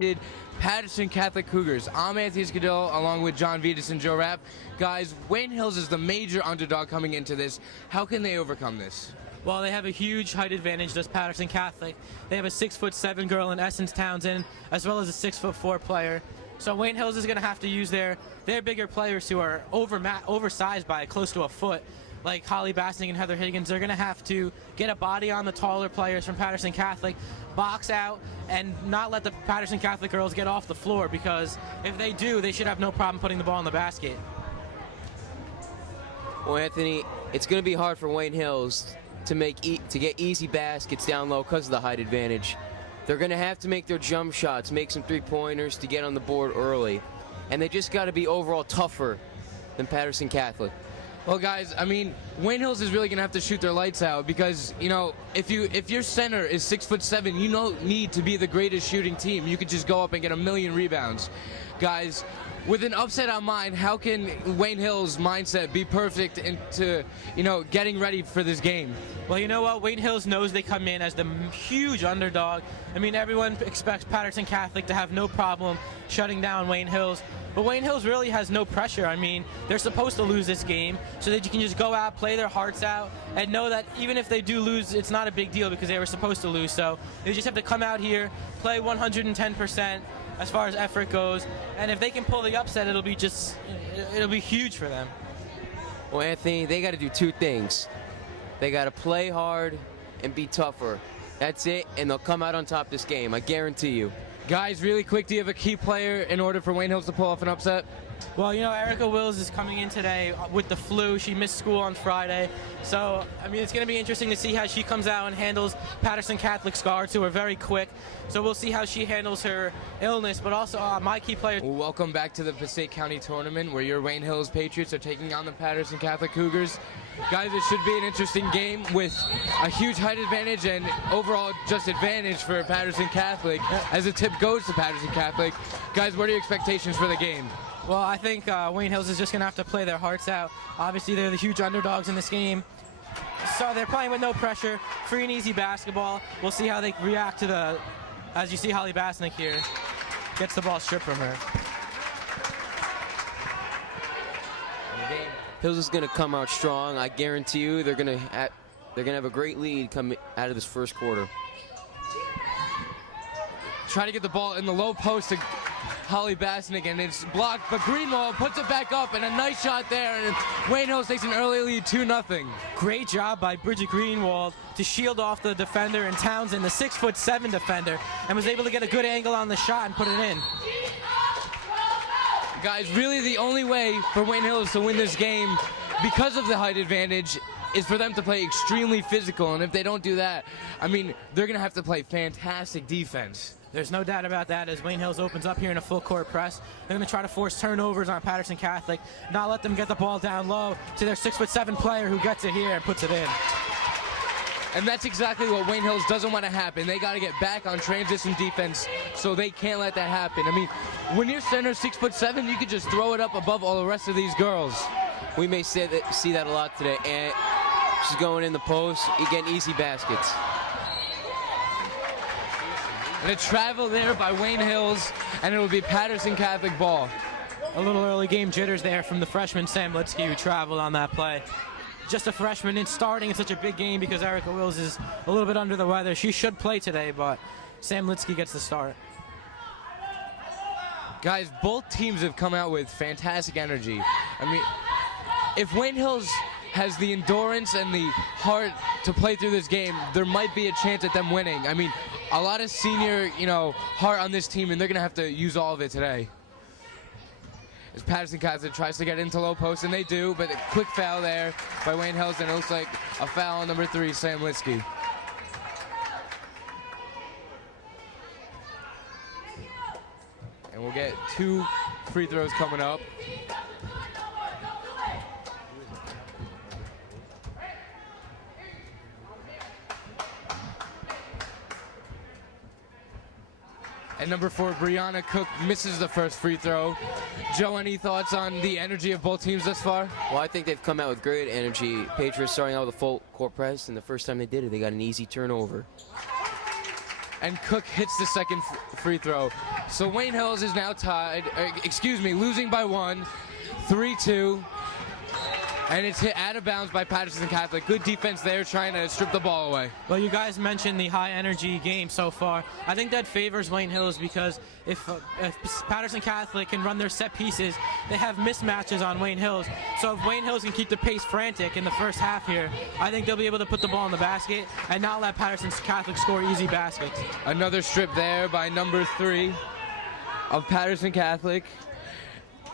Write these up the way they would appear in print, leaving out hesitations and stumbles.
undefeated Paterson Catholic Cougars. I'm Anthony Scudillo along with John Vittas and Joe Rapp. Guys, Wayne Hills is the major underdog coming into this. How can they overcome this? Well, they have a huge height advantage, does Paterson Catholic. They have a 6'7" girl in Essence Townsend, as well as a 6'4" player. So Wayne Hills is going to have to use their bigger players who are oversized by close to a foot, like Holly Bassnick and Heather Higgins. They're going to have to get a body on the taller players from Paterson Catholic, box out, and not let the Paterson Catholic girls get off the floor, because if they do, they should have no problem putting the ball in the basket. Well, Anthony, it's going to be hard for Wayne Hills to get easy baskets down low because of the height advantage. They're going to have to make their jump shots, make some three-pointers to get on the board early. And they just got to be overall tougher than Paterson Catholic. Well, guys, I mean, Wayne Hills is really going to have to shoot their lights out because, you know, if your center is 6'7", you don't need to be the greatest shooting team. You could just go up and get a million rebounds. Guys, with an upset on mind, how can Wayne Hills' mindset be perfect into, you know, getting ready for this game? Well, you know what? Wayne Hills knows they come in as the huge underdog. I mean, everyone expects Paterson Catholic to have no problem shutting down Wayne Hills. But Wayne Hills really has no pressure. I mean, they're supposed to lose this game so that you can just go out, play their hearts out, and know that even if they do lose, it's not a big deal because they were supposed to lose. So they just have to come out here, play 110% as far as effort goes, and if they can pull the upset, it'll be huge for them. Well, Anthony, they got to do two things. They got to play hard and be tougher. That's it, and they'll come out on top this game, I guarantee you. Guys, really quick, do you have a key player in order for Wayne Hills to pull off an upset? Well, you know, Erica Wills is coming in today with the flu. She missed school on Friday. So, I mean, it's going to be interesting to see how she comes out and handles Paterson Catholic's guards, who are very quick. So we'll see how she handles her illness. But also, my key player... Welcome back to the Passaic County Tournament, where your Wayne Hills Patriots are taking on the Paterson Catholic Cougars. Guys, it should be an interesting game with a huge height advantage and overall just advantage for Paterson Catholic as the tip goes to Paterson Catholic. Guys, what are your expectations for the game? Well, I think Wayne Hills is just going to have to play their hearts out. Obviously, they're the huge underdogs in this game. So they're playing with no pressure, free and easy basketball. We'll see how they react to as you see Holly Bassnick here, gets the ball stripped from her. Hills is going to come out strong. I guarantee you they're going to have a great lead come out of this first quarter. Trying to get the ball in the low post to Holly Bassnick, and it's blocked, but Greenwald puts it back up, and a nice shot there, and Wayne Hills takes an early lead, 2-0. Great job by Bridget Greenwald to shield off the defender in Townsend, the 6'7" defender, and was able to get a good angle on the shot and put it in. Guys, really the only way for Wayne Hills to win this game, because of the height advantage, is for them to play extremely physical, and if they don't do that, I mean, they're going to have to play fantastic defense. There's no doubt about that. As Wayne Hills opens up here in a full court press, they're going to try to force turnovers on Paterson Catholic, not let them get the ball down low to their 6'7" player who gets it here and puts it in. And that's exactly what Wayne Hills doesn't want to happen. They got to get back on transition defense, so they can't let that happen. I mean, when your center 6'7", you could just throw it up above all the rest of these girls. We may see that a lot today. And she's going in the post, you getting easy baskets. And a travel there by Wayne Hills, and it will be Paterson Catholic ball. A little early game jitters there from the freshman Sam Litsky, who traveled on that play. Just a freshman in starting in such a big game because Erica Wills is a little bit under the weather. She should play today, but Sam Litsky gets the start. Guys, both teams have come out with fantastic energy. I mean, if Wayne Hills has the endurance and the heart to play through this game, there might be a chance at them winning. I mean, a lot of senior, heart on this team, and they're going to have to use all of it today. As Paterson Catholic tries to get into low post, and they do, but a quick foul there by Wayne Hills, and it looks like a foul on number 3, Sam Litsky. And we'll get 2 free throws coming up. And number 4, Brianna Cook, misses the first free throw. Joe, any thoughts on the energy of both teams thus far? Well, I think they've come out with great energy. Patriots starting out with a full court press, and the first time they did it, they got an easy turnover. and Cook hits the second free throw. So Wayne Hills is now tied, losing by 1, 3-2. And it's hit out of bounds by Paterson Catholic. Good defense there, trying to strip the ball away. Well, you guys mentioned the high-energy game so far. I think that favors Wayne Hills because if Paterson Catholic can run their set pieces, they have mismatches on Wayne Hills. So if Wayne Hills can keep the pace frantic in the first half here, I think they'll be able to put the ball in the basket and not let Paterson Catholic score easy baskets. Another strip there by number 3 of Paterson Catholic.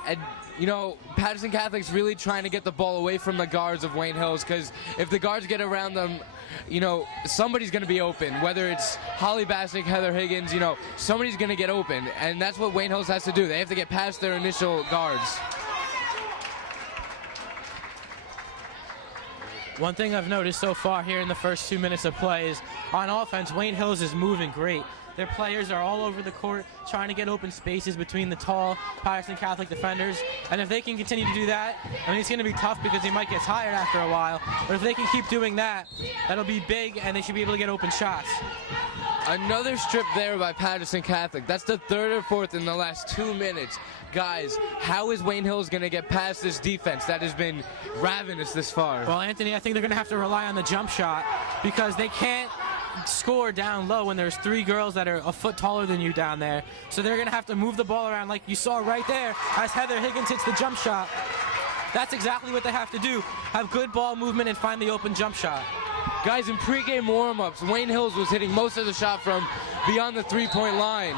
And you know, Paterson Catholic's really trying to get the ball away from the guards of Wayne Hills, because if the guards get around them, you know, somebody's going to be open. Whether it's Holly Bassick, Heather Higgins, you know, somebody's going to get open. And that's what Wayne Hills has to do. They have to get past their initial guards. One thing I've noticed so far here in the first 2 minutes of play is on offense, Wayne Hills is moving great. Their players are all over the court trying to get open spaces between the tall Paterson Catholic defenders. And if they can continue to do that, I mean, it's going to be tough because they might get tired after a while. But if they can keep doing that, that'll be big, and they should be able to get open shots. Another strip there by Paterson Catholic. That's the 3rd or 4th in the last 2 minutes. Guys, how is Wayne Hills going to get past this defense that has been ravenous this far? Well, Anthony, I think they're going to have to rely on the jump shot because they can't score down low when there's 3 girls that are a foot taller than you down there. So they're going to have to move the ball around like you saw right there as Heather Higgins hits the jump shot. That's exactly what they have to do. Have good ball movement and find the open jump shot. Guys, in pregame warm-ups, Wayne Hills was hitting most of the shot from beyond the 3-point line.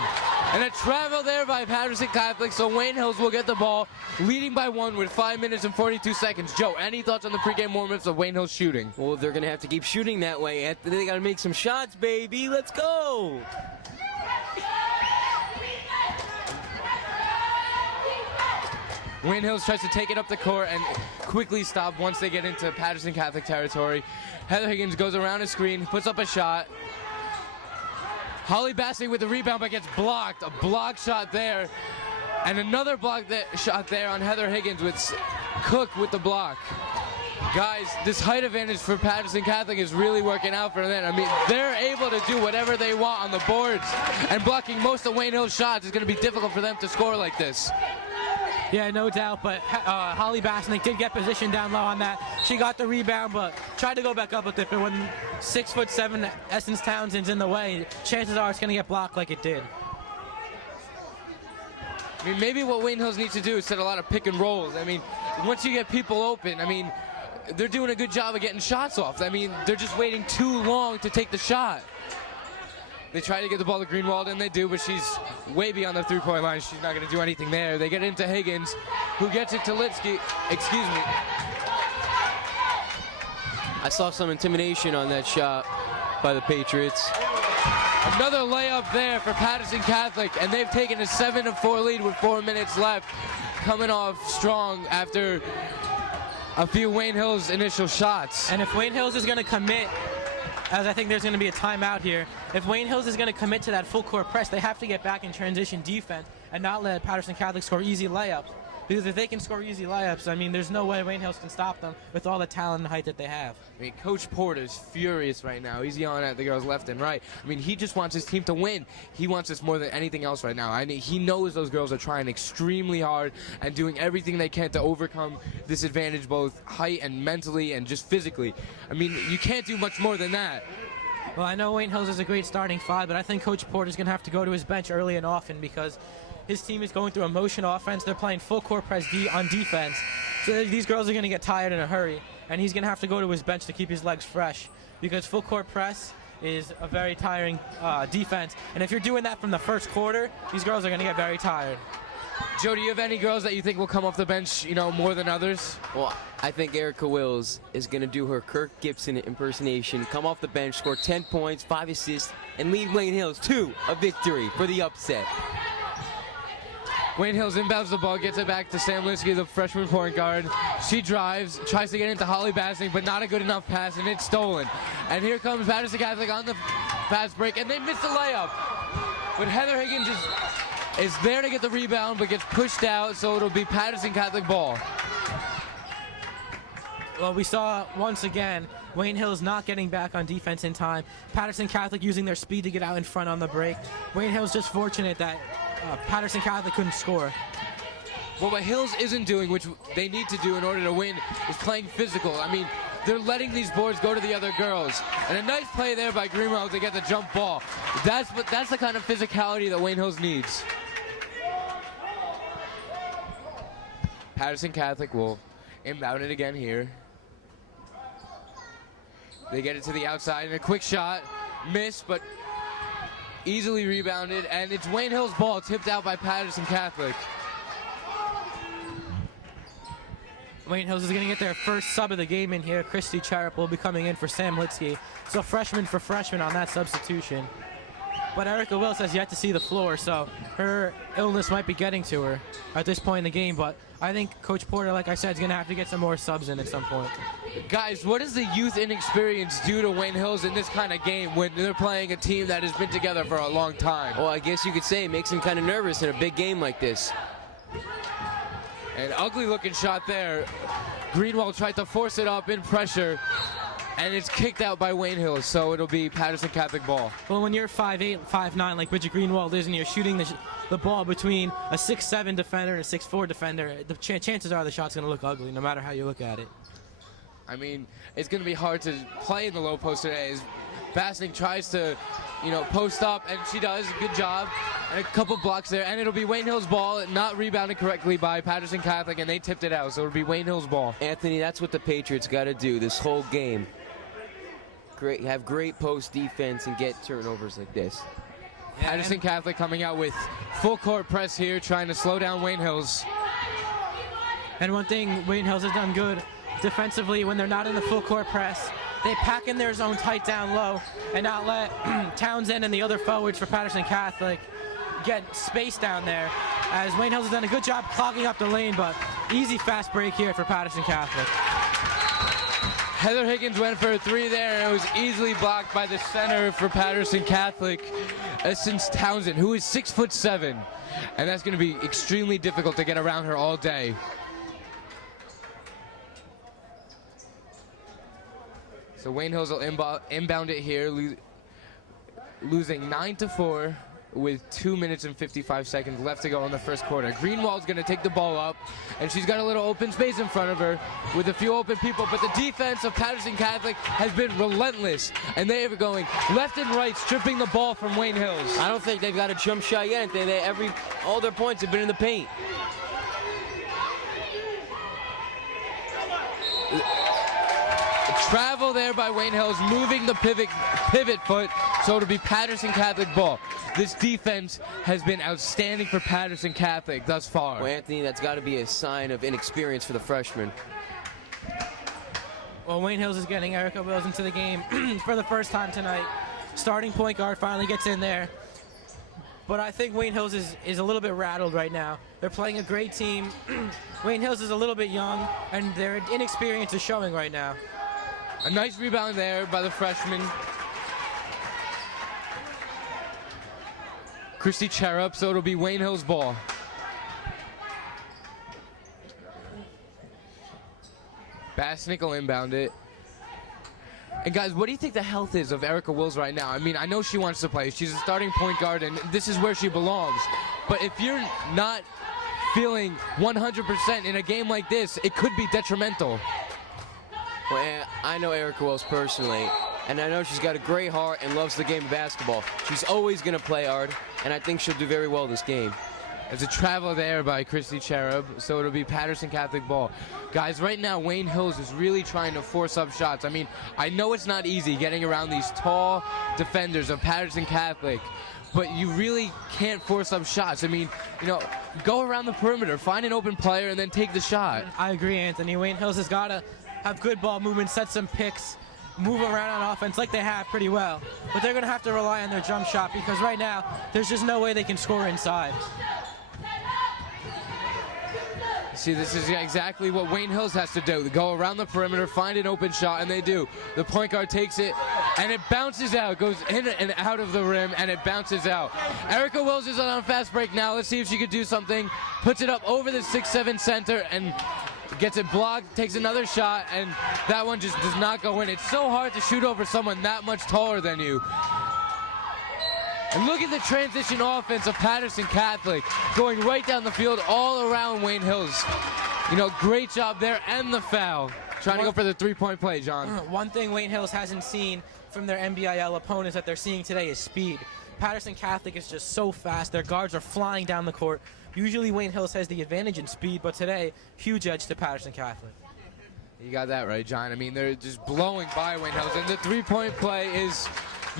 And a travel there by Paterson Catholic, so Wayne Hills will get the ball, leading by 1 with 5 minutes and 42 seconds. Joe, any thoughts on the pregame warm-ups of Wayne Hills shooting? Well, they're going to have to keep shooting that way. They got to make some shots, baby. Let's go. Wayne Hills tries to take it up the court and quickly stop once they get into Paterson Catholic territory. Heather Higgins goes around a screen, puts up a shot. Holly Bassey with the rebound, but gets blocked. A block shot there. And another shot there on Heather Higgins with Cook with the block. Guys, this height advantage for Paterson Catholic is really working out for them. I mean, they're able to do whatever they want on the boards. And blocking most of Wayne Hill's shots is going to be difficult for them to score like this. Yeah, no doubt, but Holly Bassnick did get positioned down low on that. She got the rebound, but tried to go back up with it. But when 6'7" Essence Townsend's in the way, chances are it's going to get blocked like it did. I mean, maybe what Wayne Hills needs to do is set a lot of pick and rolls. I mean, once you get people open, I mean, they're doing a good job of getting shots off. I mean, they're just waiting too long to take the shot. They try to get the ball to Greenwald, and they do, but she's way beyond the 3-point line. She's not going to do anything there. They get into Higgins, who gets it to Lipsky. Excuse me. I saw some intimidation on that shot by the Patriots. Another layup there for Paterson Catholic, and they've taken a 7-4 lead with 4 minutes left, coming off strong after a few Wayne Hills initial shots. And if Wayne Hills is going to commit, as I think there's going to be a timeout here, if Wayne Hills is going to commit to that full court press, they have to get back in transition defense and not let Paterson Catholic score easy layups. Because if they can score easy layups, I mean, there's no way Wayne Hills can stop them with all the talent and height that they have. I mean, Coach Porter's furious right now. He's yelling at the girls left and right. I mean, he just wants his team to win. He wants this more than anything else right now. I mean, he knows those girls are trying extremely hard and doing everything they can to overcome this advantage, both height and mentally and just physically. I mean, you can't do much more than that. Well, I know Wayne Hills is a great starting 5, but I think Coach Porter's going to have to go to his bench early and often because his team is going through a motion offense. They're playing full court press on defense. So these girls are going to get tired in a hurry, and he's going to have to go to his bench to keep his legs fresh because full court press is a very tiring defense. And if you're doing that from the first quarter, these girls are going to get very tired. Joe, do you have any girls that you think will come off the bench, you know, more than others? Well, I think Erica Wills is going to do her Kirk Gibson impersonation, come off the bench, score 10 points, 5 assists, and lead Wayne Hills to a victory for the upset. Wayne Hills inbounds the ball, gets it back to Sam Linsky, the freshman point guard. She drives, tries to get into Holly Bassing, but not a good enough pass, and it's stolen. And here comes Paterson Catholic on the fast break, and they miss the layup. But Heather Higgins is there to get the rebound, but gets pushed out, so it'll be Paterson Catholic ball. Well, we saw once again Wayne Hills not getting back on defense in time. Paterson Catholic using their speed to get out in front on the break. Wayne Hills just fortunate that Paterson Catholic couldn't score. Well, what Hills isn't doing, which they need to do in order to win, is playing physical. I mean, they're letting these boards go to the other girls. And a nice play there by Greenwell to get the jump ball. That's the kind of physicality that Wayne Hills needs. Paterson Catholic will inbound it again here. They get it to the outside and a quick shot. Missed, but easily rebounded. And it's Wayne Hills' ball tipped out by Paterson Catholic. Wayne Hills is going to get their first sub of the game in here. Christy Charup will be coming in for Sam Litsky. So freshman for freshman on that substitution. But Erica Wills has yet to see the floor, so her illness might be getting to her at this point in the game. But I think Coach Porter, like I said, is going to have to get some more subs in at some point. Guys, what does the youth inexperience do to Wayne Hills in this kind of game when they're playing a team that has been together for a long time? Well, I guess you could say it makes them kind of nervous in a big game like this. An ugly looking shot there. Greenwald tried to force it up in pressure, and it's kicked out by Wayne Hills, so it'll be Paterson Catholic ball. Well, when you're 5'8", 5'9", like Bridget Greenwald is, and you're shooting the ball between a 6'7" defender and a 6'4" defender, the chances are the shot's going to look ugly no matter how you look at it. I mean, it's going to be hard to play in the low post today as Bassnick tries to, post up, and she does. Good job. And a couple blocks there, and it'll be Wayne Hills' ball, not rebounded correctly by Paterson Catholic, and they tipped it out, so it'll be Wayne Hills' ball. Anthony, that's what the Patriots got to do this whole game. Have great post defense and get turnovers like this. Paterson Catholic coming out with full court press here, trying to slow down Wayne Hills. And one thing Wayne Hills has done good defensively when they're not in the full court press, they pack in their zone tight down low and not let Townsend and the other forwards for Paterson Catholic get space down there, as Wayne Hills has done a good job clogging up the lane, but easy fast break here for Paterson Catholic. Heather Higgins went for a three there, and it was easily blocked by the center for Paterson Catholic, Essence Townsend, who is 6'7", and that's going to be extremely difficult to get around her all day. So Wayne Hills will inbound it here, losing 9-4 with 2 minutes and 55 seconds left to go in the first quarter. Greenwald's going to take the ball up, and she's got a little open space in front of her with a few open people, but the defense of Paterson Catholic has been relentless, and they are going left and right, stripping the ball from Wayne Hills. I don't think they've got a jump shot yet. All their points have been in the paint. Travel there by Wayne Hills, moving the pivot foot, so it'll be Paterson Catholic ball. This defense has been outstanding for Paterson Catholic thus far. Well, Anthony, that's got to be a sign of inexperience for the freshman. Well, Wayne Hills is getting Erica Wills into the game for the first time tonight. Starting point guard finally gets in there. But I think Wayne Hills is a little bit rattled right now. They're playing a great team. Wayne Hills is a little bit young, and their inexperience is showing right now. A nice rebound there by the freshman. Christy Charup, so it'll be Wayne Hills' ball. Bassnick will inbound it. And guys, what do you think the health is of Erica Wills right now? I mean, I know she wants to play. She's a starting point guard, and this is where she belongs. But if you're not feeling 100% in a game like this, it could be detrimental. Well, I know Erica Wills personally, and I know she's got a great heart and loves the game of basketball. She's always going to play hard, and I think she'll do very well this game. There's a travel there by Christy Cherub, so it'll be Paterson Catholic ball. Guys, right now, Wayne Hills is really trying to force up shots. I mean, I know it's not easy getting around these tall defenders of Paterson Catholic, but you really can't force up shots. I mean, go around the perimeter, find an open player, and then take the shot. I agree, Anthony. Wayne Hills has got to have good ball movement, set some picks, move around on offense like they have pretty well. But they're going to have to rely on their jump shot because right now, there's just no way they can score inside. See, this is exactly what Wayne Hills has to do. They go around the perimeter, find an open shot, and they do. The point guard takes it, and it bounces out. Goes in and out of the rim, and it bounces out. Erica Wills is on a fast break now. Let's see if she could do something. Puts it up over the 6'7" center and gets it blocked, takes another shot, and that one just does not go in. It's so hard to shoot over someone that much taller than you. And look at the transition offense of Paterson Catholic going right down the field all around Wayne Hills. Great job there, and the foul. Trying to go for the three-point play, John. One thing Wayne Hills hasn't seen from their NBIL opponents that they're seeing today is speed. Paterson Catholic is just so fast. Their guards are flying down the court. Usually Wayne Hills has the advantage in speed, but today, huge edge to Paterson Catholic. You got that right, John. I mean, they're just blowing by Wayne Hills, and the three-point play is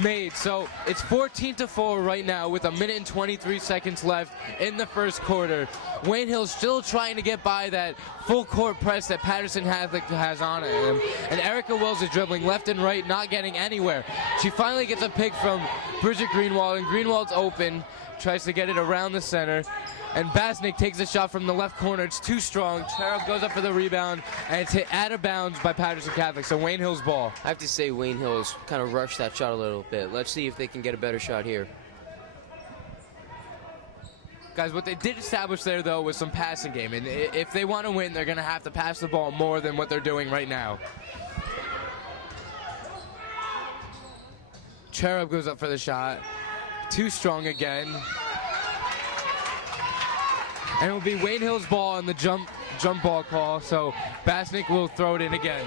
made. So it's 14-4 right now with 1 minute and 23 seconds left in the first quarter. Wayne Hills still trying to get by that full court press that Paterson Catholic has on him. And Erica Wills is dribbling left and right, not getting anywhere. She finally gets a pick from Bridget Greenwald, and Greenwald's open, tries to get it around the center. And Basnick takes a shot from the left corner. It's too strong. Cherub goes up for the rebound, and it's hit out of bounds by Paterson Catholic. So Wayne Hills ball. I have to say Wayne Hills kind of rushed that shot a little bit. Let's see if they can get a better shot here. Guys, what they did establish there, though, was some passing game. And if they want to win, they're going to have to pass the ball more than what they're doing right now. Cherub goes up for the shot. Too strong again. And it will be Wayne Hills' ball on the jump ball call, so Basnick will throw it in again.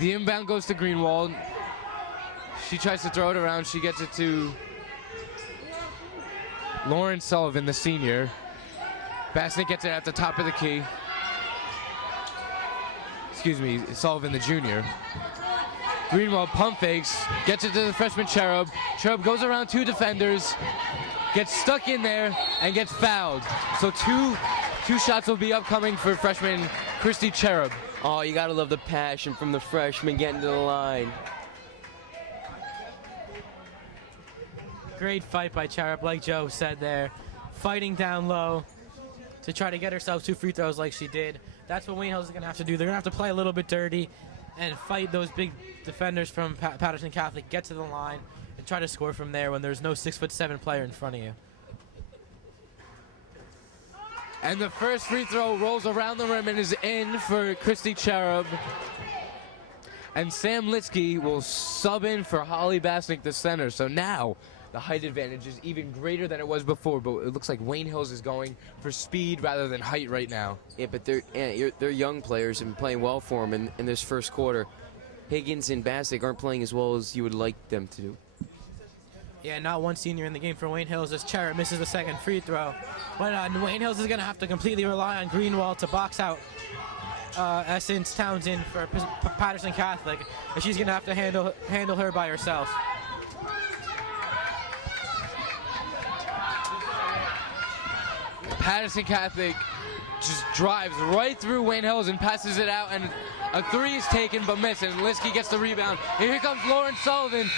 The inbound goes to Greenwald. She tries to throw it around. She gets it to Lauren Sullivan, the senior. Basnick gets it at the top of the key. Excuse me, Sullivan, the junior. Greenwald pump fakes, gets it to the freshman Cherub. Cherub goes around two defenders, gets stuck in there, and gets fouled. So two shots will be upcoming for freshman Christy Cherub. Oh, you gotta love the passion from the freshman getting to the line. Great fight by Cherub, like Joe said there. Fighting down low to try to get herself 2 free throws like she did. That's what Wayne Hills is going to have to do. They're going to have to play a little bit dirty and fight those big defenders from Paterson Catholic, get to the line, and try to score from there when there's no 6'7" player in front of you. And the first free throw rolls around the rim and is in for Christy Cherub. And Sam Litsky will sub in for Holly Basnick, the center. So now the height advantage is even greater than it was before, but it looks like Wayne Hills is going for speed rather than height right now. Yeah, but they're young players and been playing well for them in this first quarter. Higgins and Bassick aren't playing as well as you would like them to do. Yeah, not one senior in the game for Wayne Hills as Cherub misses the second free throw. But Wayne Hills is going to have to completely rely on Greenwald to box out Essence Townsend for Paterson Catholic, and she's going to have to handle her by herself. Paterson Catholic just drives right through Wayne Hills and passes it out, and a three is taken but missed, and Liskey gets the rebound. And here comes Lauren Sullivan.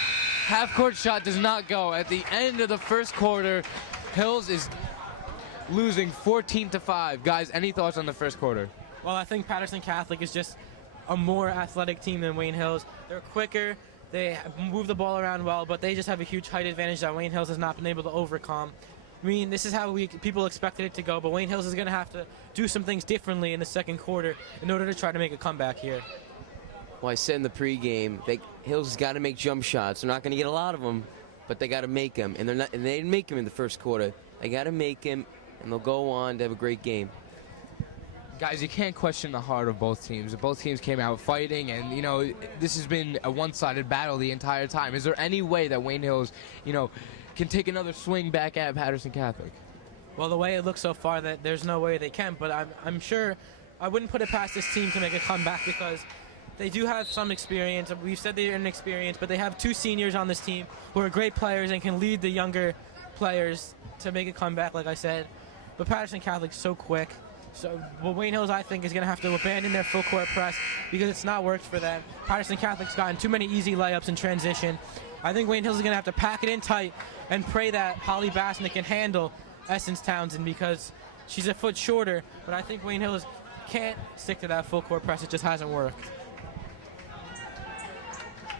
Half-court shot does not go. At the end of the first quarter, Hills is losing 14-5. Guys, any thoughts on the first quarter? Well, I think Paterson Catholic is just a more athletic team than Wayne Hills. They're quicker, they move the ball around well, but they just have a huge height advantage that Wayne Hills has not been able to overcome. I mean, this is how people expected it to go, but Wayne Hills is going to have to do some things differently in the second quarter in order to try to make a comeback here. Well, I said in the pregame, Hills has got to make jump shots. They're not going to get a lot of them, but they got to make them, and they didn't make them in the first quarter. They got to make them, and they'll go on to have a great game. Guys, you can't question the heart of both teams. Both teams came out fighting, and, you know, this has been a one-sided battle the entire time. Is there any way that Wayne Hills, you know, can take another swing back at Paterson Catholic? Well, the way it looks so far, that there's no way they can, but I'm sure I wouldn't put it past this team to make a comeback because they do have some experience. We've said they're inexperienced, but they have two seniors on this team who are great players and can lead the younger players to make a comeback, like I said. But Paterson Catholic's so quick. So Wayne Hills, I think, is going to have to abandon their full court press because it's not worked for them. Paterson Catholic's gotten too many easy layups in transition. I think Wayne Hills is going to have to pack it in tight and pray that Holly Basnick can handle Essence Townsend because she's a foot shorter. But I think Wayne Hills can't stick to that full court press. It just hasn't worked.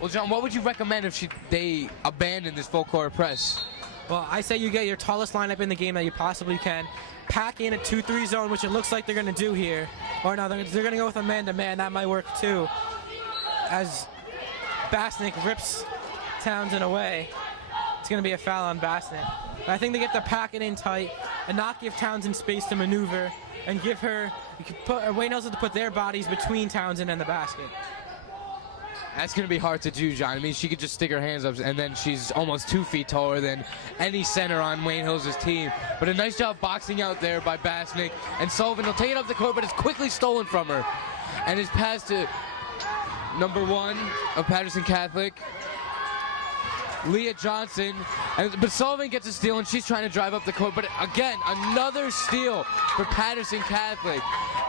Well, John, what would you recommend if they abandon this full court press? Well, I say you get your tallest lineup in the game that you possibly can. Pack in a 2-3 zone, which it looks like they're going to do here. Or no, they're going to go with a man-to-man. That might work too. As Basnick rips Townsend away, it's going to be a foul on Basnick. But I think they get to pack it in tight and not give Townsend space to maneuver and give her, Wayne Hills has to put their bodies between Townsend and the basket. That's going to be hard to do, John. I mean, she could just stick her hands up, and then she's almost 2 feet taller than any center on Wayne Hills' team. But a nice job boxing out there by Basnick. And Sullivan will take it up the court, but it's quickly stolen from her. And is passed to number 1 of Paterson Catholic, Leah Johnson. But Sullivan gets a steal, and she's trying to drive up the court. But again, another steal for Paterson Catholic.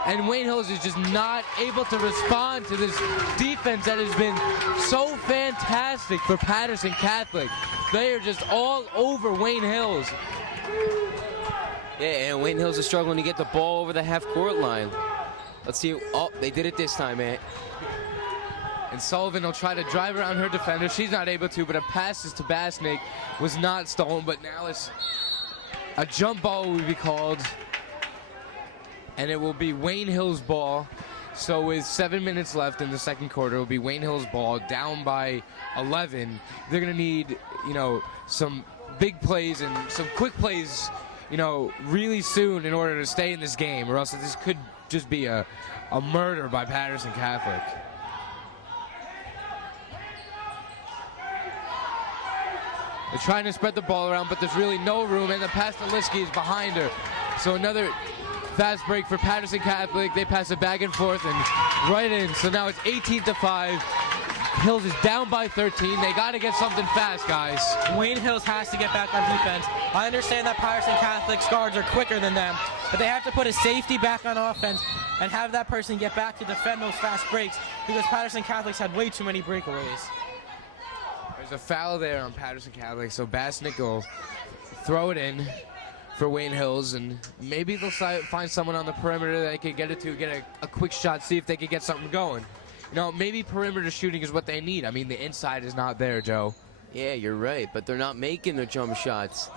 And Wayne Hills is just not able to respond to this defense that has been so fantastic for Paterson Catholic. They are just all over Wayne Hills. Yeah, and Wayne Hills is struggling to get the ball over the half-court line. Let's see. Oh, they did it this time, man. And Sullivan will try to drive around her defender. She's not able to, but a pass to Basnick was not stolen. But now it's a jump ball will be called. And it will be Wayne Hills' ball. So with 7 minutes left in the second quarter, it will be Wayne Hills' ball, down by 11. They're going to need, some big plays and some quick plays, really soon in order to stay in this game, or else this could just be a murder by Paterson Catholic. They're trying to spread the ball around, but there's really no room, and the pass to Liskey is behind her. So another fast break for Paterson Catholic. They pass it back and forth and right in. So now it's 18-5. Hills is down by 13. They got to get something fast, guys. Wayne Hills has to get back on defense. I understand that Paterson Catholic's guards are quicker than them, but they have to put a safety back on offense and have that person get back to defend those fast breaks because Paterson Catholic's had way too many breakaways. There's a foul there on Paterson Catholic, so Basnick will throw it in for Wayne Hills, and maybe they'll find someone on the perimeter that they could get it to, get a quick shot, see if they could get something going. Maybe perimeter shooting is what they need. I mean, the inside is not there, Joe. Yeah, you're right, but they're not making their jump shots.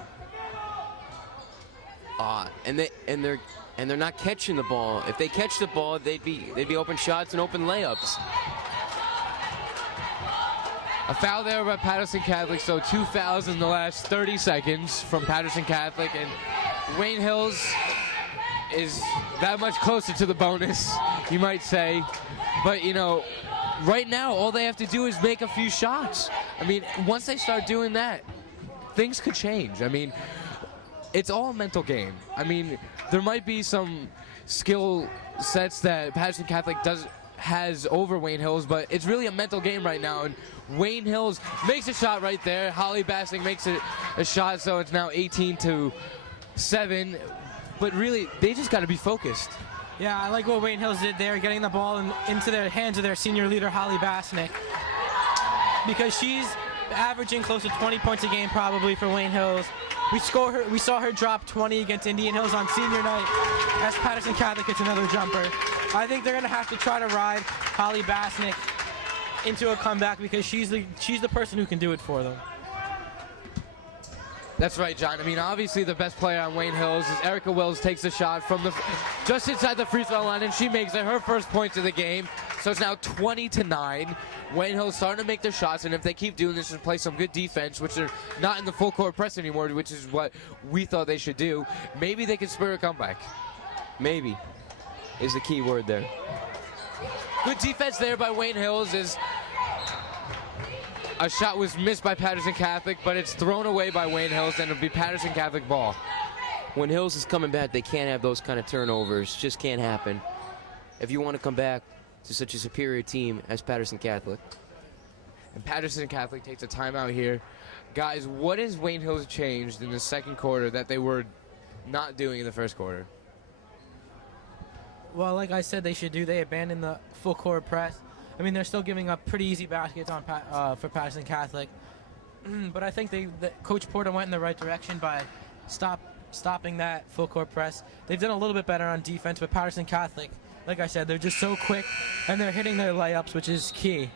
And they're not catching the ball. If they catch the ball, they'd be open shots and open layups. A foul there by Paterson Catholic, so 2 fouls in the last 30 seconds from Paterson Catholic, and Wayne Hills is that much closer to the bonus, you might say. But, right now, all they have to do is make a few shots. I mean, once they start doing that, things could change. I mean, it's all a mental game. I mean, there might be some skill sets that Paterson Catholic has over Wayne Hills, but it's really a mental game right now, and Wayne Hills makes a shot right there. Holly Basnick makes a shot, so it's now 18-7. But really, they just got to be focused. Yeah, I like what Wayne Hills did there, getting the ball into the hands of their senior leader, Holly Basnick, because she's averaging close to 20 points a game probably for Wayne Hills. We saw her drop 20 against Indian Hills on senior night as Paterson Catholic gets another jumper. I think they're going to have to try to ride Holly Basnick into a comeback because she's the person who can do it for them. That's right, John. I mean, obviously the best player on Wayne Hills is Erica Wills. Takes a shot from just inside the free throw line, and she makes it her first points of the game. So it's now 20-9. Wayne Hills starting to make their shots, and if they keep doing this and play some good defense, which they're not in the full court press anymore, which is what we thought they should do, maybe they can spur a comeback. Maybe is the key word there. Good defense there by Wayne Hills. A shot was missed by Paterson Catholic, but it's thrown away by Wayne Hills, and it'll be Paterson Catholic ball. When Hills is coming back, they can't have those kind of turnovers. Just can't happen if you want to come back to such a superior team as Paterson Catholic. And Paterson Catholic takes a timeout here. Guys, what has Wayne Hills changed in the second quarter that they were not doing in the first quarter? Well, like I said, they abandoned the full court press. I mean, they're still giving up pretty easy baskets on for Paterson Catholic. But I think Coach Porter went in the right direction by stopping that full court press. They've done a little bit better on defense, but Paterson Catholic, like I said, they're just so quick, and they're hitting their layups, which is key.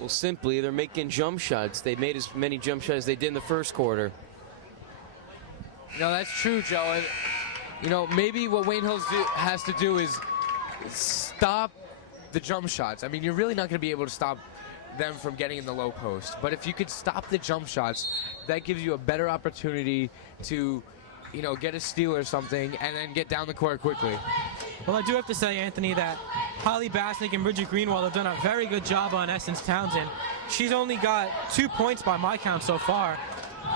Well, simply, they're making jump shots. They made as many jump shots as they did in the first quarter. No, that's true, Joe. And, you know, maybe what Wayne Hills has to do is stop the jump shots. I mean, you're really not going to be able to stop them from getting in the low post. But if you could stop the jump shots, that gives you a better opportunity to, you know, get a steal or something and then get down the court quickly. Well, I do have to say, Anthony, that Holly Basnick and Bridget Greenwald have done a very good job on Essence Townsend. She's only got 2 points by my count so far.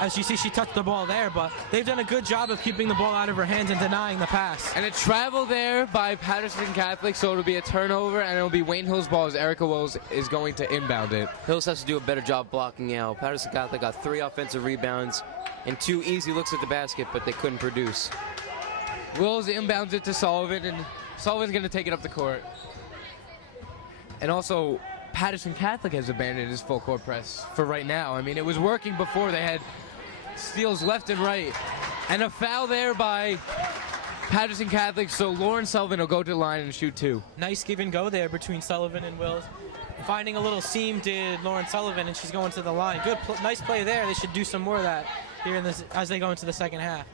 As you see, she touched the ball there, but they've done a good job of keeping the ball out of her hands and denying the pass. And a travel there by Paterson Catholic, so it'll be a turnover, and it'll be Wayne Hills' ball as Erica Wills is going to inbound it. Hills has to do a better job blocking out. Paterson Catholic got 3 offensive rebounds and 2 easy looks at the basket, but they couldn't produce. Wills inbounds it to Sullivan, and Sullivan's going to take it up the court. And also, Paterson Catholic has abandoned his full court press for right now. I mean, it was working before. They had steals left and right. And a foul there by Paterson Catholic, so Lauren Sullivan will go to the line and shoot 2. Nice give and go there between Sullivan and Wills. Finding a little seam did Lauren Sullivan, and she's going to the line. Nice play there. They should do some more of that here as they go into the second half.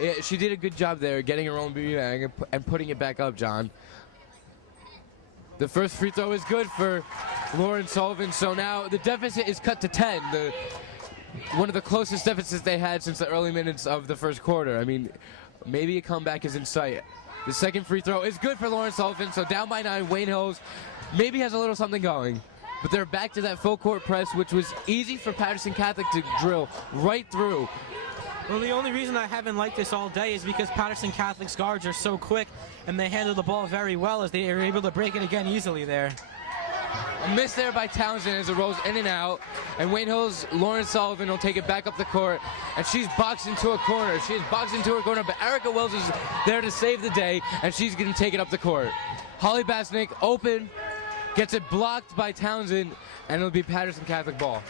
Yeah, she did a good job there getting her own rebound and putting it back up, John. The first free throw is good for Lauren Sullivan, so now the deficit is cut to 10. One of the closest deficits they had since the early minutes of the first quarter. I mean, maybe a comeback is in sight. The second free throw is good for Lauren Sullivan, so down by 9, Wayne Hills maybe has a little something going. But they're back to that full court press, which was easy for Paterson Catholic to drill right through. Well, the only reason I haven't liked this all day is because Paterson Catholic's guards are so quick, and they handle the ball very well as they are able to break it again easily there. A miss there by Townsend as it rolls in and out. And Wayne Hills' Lauren Sullivan will take it back up the court. And she's boxed into a corner. She's boxed into her corner, but Erica Wills is there to save the day, and she's going to take it up the court. Holly Basnick open, gets it blocked by Townsend, and it'll be Paterson Catholic ball.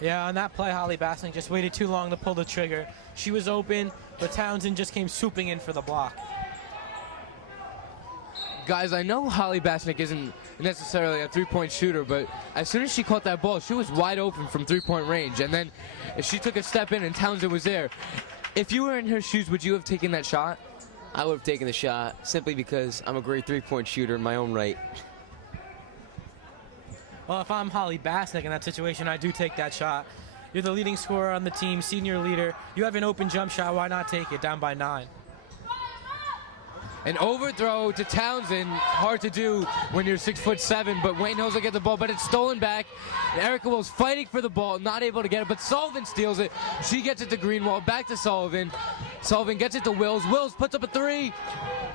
Yeah, on that play, Holly Basnick just waited too long to pull the trigger. She was open, but Townsend just came swooping in for the block. Guys, I know Holly Basnick isn't necessarily a three-point shooter, but as soon as she caught that ball, she was wide open from three-point range. And then she took a step in, and Townsend was there. If you were in her shoes, would you have taken that shot? I would have taken the shot simply because I'm a great three-point shooter in my own right. Well, if I'm Holly Basnick in that situation, I do take that shot. You're the leading scorer on the team, senior leader. You have an open jump shot. Why not take it? Down by 9. An overthrow to Townsend, hard to do when you're 6'7", but Wayne Hills will get the ball, but it's stolen back. And Erica Wills fighting for the ball, not able to get it, but Sullivan steals it. She gets it to Greenwald, back to Sullivan. Sullivan gets it to Wills. Wills puts up a 3,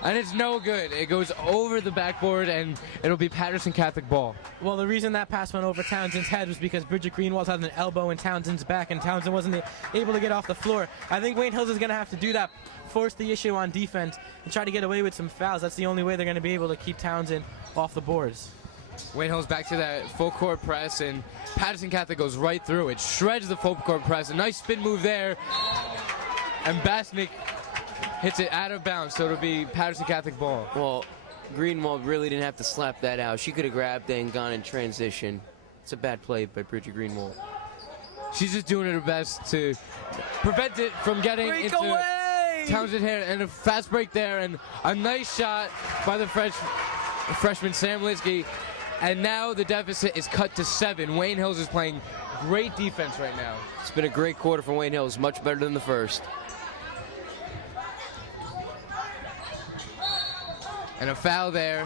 and it's no good. It goes over the backboard, and it'll be Paterson Catholic ball. Well, the reason that pass went over Townsend's head was because Bridget Greenwald had an elbow in Townsend's back, and Townsend wasn't able to get off the floor. I think Wayne Hills is going to have to do that, force the issue on defense, and try to get away with some fouls. That's the only way they're going to be able to keep Townsend off the boards. Wayne Hills back to that full court press, and Paterson Catholic goes right through it. Shreds the full court press. A nice spin move there. And Basnick hits it out of bounds, so it'll be Paterson Catholic ball. Well, Greenwald really didn't have to slap that out. She could have grabbed it and gone in transition. It's a bad play by Bridget Greenwald. She's just doing her best to prevent it from getting into Townsend here, and a fast break there, and a nice shot by the freshman Sam Linsky. And now the deficit is cut to 7. Wayne Hills is playing great defense right now. It's been a great quarter for Wayne Hills, much better than the first. And a foul there.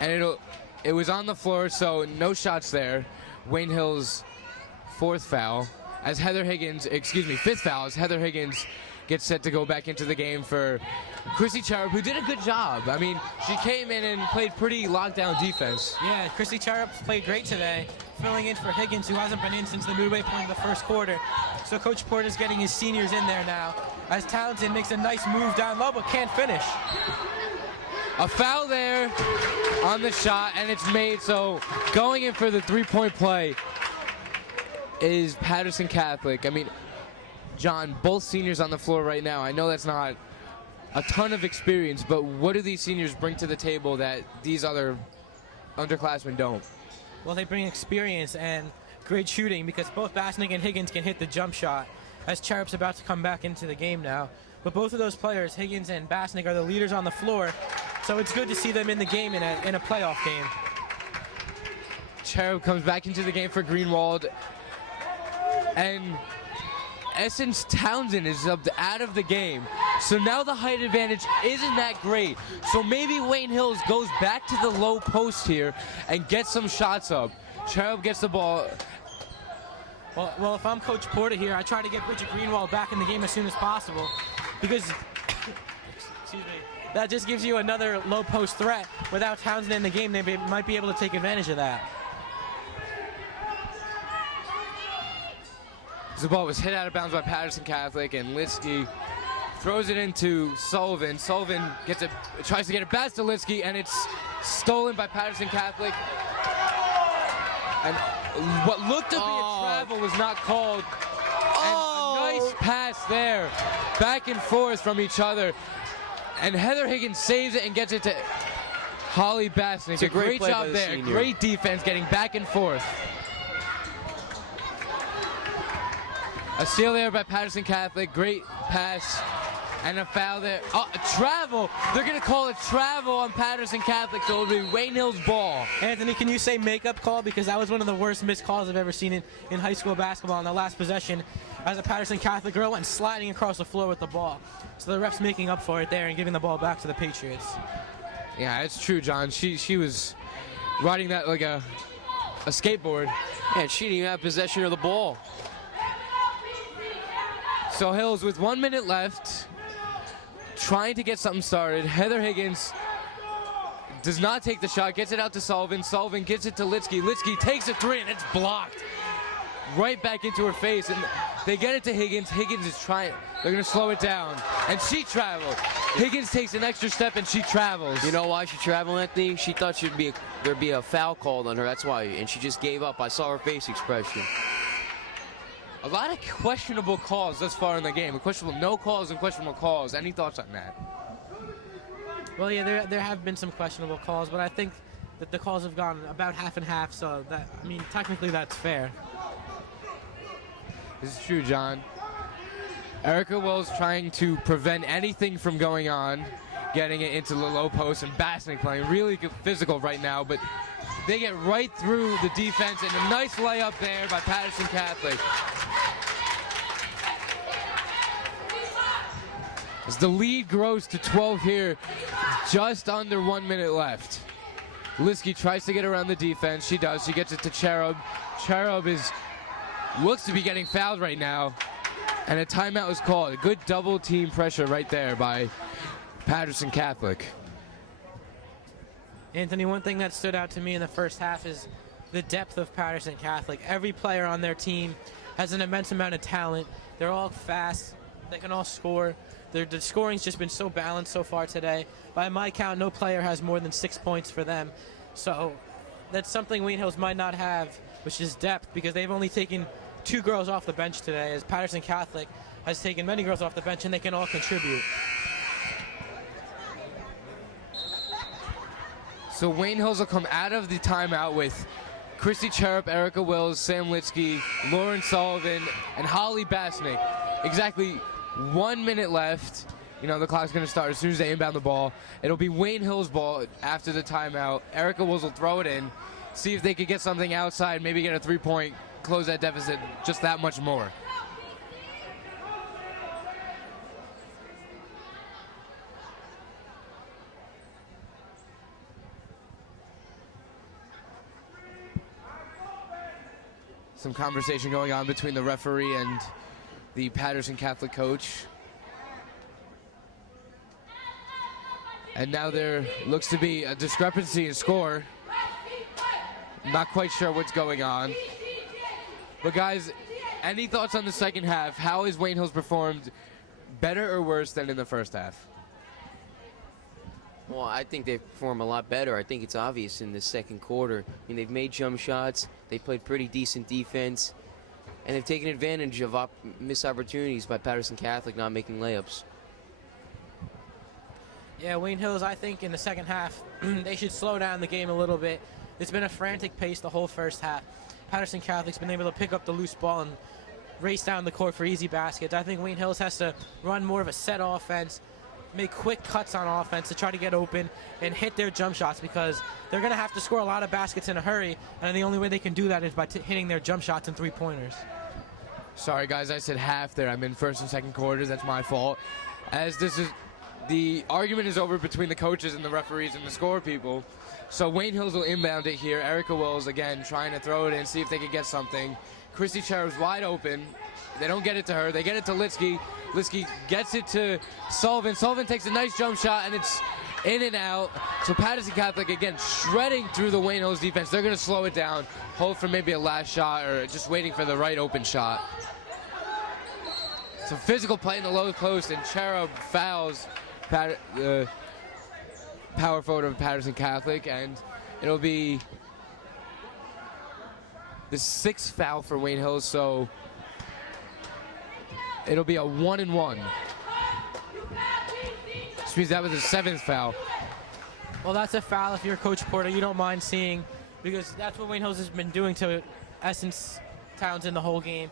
And it was on the floor, so no shots there. Wayne Hills' 4th foul. As fifth foul, as Heather Higgins gets set to go back into the game for Chrissy Charup, who did a good job. I mean, she came in and played pretty lockdown defense. Yeah, Chrissy Charup played great today, filling in for Higgins, who hasn't been in since the midway point of the first quarter. So Coach Porter's getting his seniors in there now. as Townsend makes a nice move down low but can't finish. A foul there on the shot, and it's made, so going in for the three-point play is Paterson Catholic. I mean, John, both seniors on the floor right now. I know that's not a ton of experience, but what do these seniors bring to the table that these other underclassmen don't? Well, they bring experience and great shooting because both Basnick and Higgins can hit the jump shot as Cherub's about to come back into the game now. But both of those players, Higgins and Basnick, are the leaders on the floor, so it's good to see them in the game in a playoff game. Cherub comes back into the game for Greenwald, and Essence Townsend is out of the game. So now the height advantage isn't that great. So maybe Wayne Hills goes back to the low post here and gets some shots up. Cherub gets the ball. Well, if I'm Coach Porter here, I try to get Bridget Greenwald back in the game as soon as possible because excuse me, that just gives you another low post threat. Without Townsend in the game, they might be able to take advantage of that. The ball was hit out of bounds by Paterson Catholic, and Litsky throws it into Sullivan. Sullivan tries to get it back to Litsky, and it's stolen by Paterson Catholic. And what looked to be a travel was not called. And a nice pass there, back and forth from each other. And Heather Higgins saves it and gets it to Holly Basnick. It's a great play job by the there. senior. Great defense, getting back and forth. A steal there by Paterson Catholic. Great pass. And a foul there. Oh, a travel. They're going to call a travel on Paterson Catholic, so it'll be Wayne Hill's ball. Anthony, can you say makeup call? Because that was one of the worst missed calls I've ever seen in high school basketball. On the last possession, as a Paterson Catholic girl went sliding across the floor with the ball. So the ref's making up for it there and giving the ball back to the Patriots. Yeah, it's true, John. She was riding that like a skateboard. And she didn't even have possession of the ball. So Hills with 1 minute left, trying to get something started. Heather Higgins does not take the shot, gets it out to Sullivan. Sullivan gets it to Litsky. Litsky takes a three, and it's blocked. Right back into her face, and they get it to Higgins. Higgins is trying. They're going to slow it down, and she traveled. Higgins takes an extra step, and she travels. You know why she traveled, Anthony? She thought there'd be a foul called on her. That's why, and she just gave up. I saw her face expression. A lot of questionable calls thus far in the game. Questionable no calls and questionable calls. Any thoughts on that? Well, yeah, there have been some questionable calls, but I think that the calls have gone about half and half, so that, I mean, technically that's fair. This is true, John. Erica Wells trying to prevent anything from going on, getting it into the low post, and Basnick playing really good physical right now, but they get right through the defense, and a nice layup there by Paterson Catholic. As the lead grows to 12 here, just under 1 minute left. Litsky tries to get around the defense. She does. She gets it to Cherub. Cherub looks to be getting fouled right now, and a timeout was called. A good double team pressure right there by Paterson Catholic. Anthony, one thing that stood out to me in the first half is the depth of Paterson Catholic. Every player on their team has an immense amount of talent. They're all fast. They can all score. The scoring's just been so balanced so far today. By my count, no player has more than 6 points for them. So that's something Wayne Hills might not have, which is depth, because they've only taken 2 girls off the bench today, as Paterson Catholic has taken many girls off the bench, and they can all contribute. So Wayne Hills will come out of the timeout with Christy Cherub, Erica Wills, Sam Litsky, Lauren Sullivan, and Holly Basnick. Exactly 1 minute left. You know, the clock's going to start as soon as they inbound the ball. It'll be Wayne Hill's ball after the timeout. Erica Wills will throw it in, see if they could get something outside, maybe get a three-point, close that deficit just that much more. Some conversation going on between the referee and the Paterson Catholic coach. And now there looks to be a discrepancy in score. Not quite sure what's going on. But guys, any thoughts on the second half? How has Wayne Hills performed better or worse than in the first half? Well, I think they perform a lot better. I think it's obvious in the second quarter. I mean, they've made jump shots. They played pretty decent defense. And they've taken advantage of missed opportunities by Paterson Catholic not making layups. Yeah, Wayne Hills, I think in the second half, they should slow down the game a little bit. It's been a frantic pace the whole first half. Patterson Catholic's been able to pick up the loose ball and race down the court for easy baskets. I think Wayne Hills has to run more of a set offense, make quick cuts on offense to try to get open and hit their jump shots, because they're going to have to score a lot of baskets in a hurry, and the only way they can do that is by hitting their jump shots and three-pointers. Sorry, guys, I said half there. I'm in first and second quarters. That's my fault. As this is, the argument is over between the coaches and the referees and the score people. So Wayne Hills will inbound it here. Erica Wills, again, trying to throw it in, see if they can get something. Christy Cherub's wide open. They don't get it to her. They get it to Litsky. Litsky gets it to Sullivan. Sullivan takes a nice jump shot, and it's in and out. So Paterson Catholic, again, shredding through the Wayne Hills defense. They're going to slow it down, hold for maybe a last shot, or just waiting for the right open shot. Some physical play in the low post, and Cherub fouls power forward of Paterson Catholic, and it'll be the 6th foul for Wayne Hills, so it'll be a 1-and-1. Which means that was the 7th foul. Well, that's a foul if you're Coach Porter. You don't mind seeing, because that's what Wayne Hills has been doing to Essence Townsend the whole game.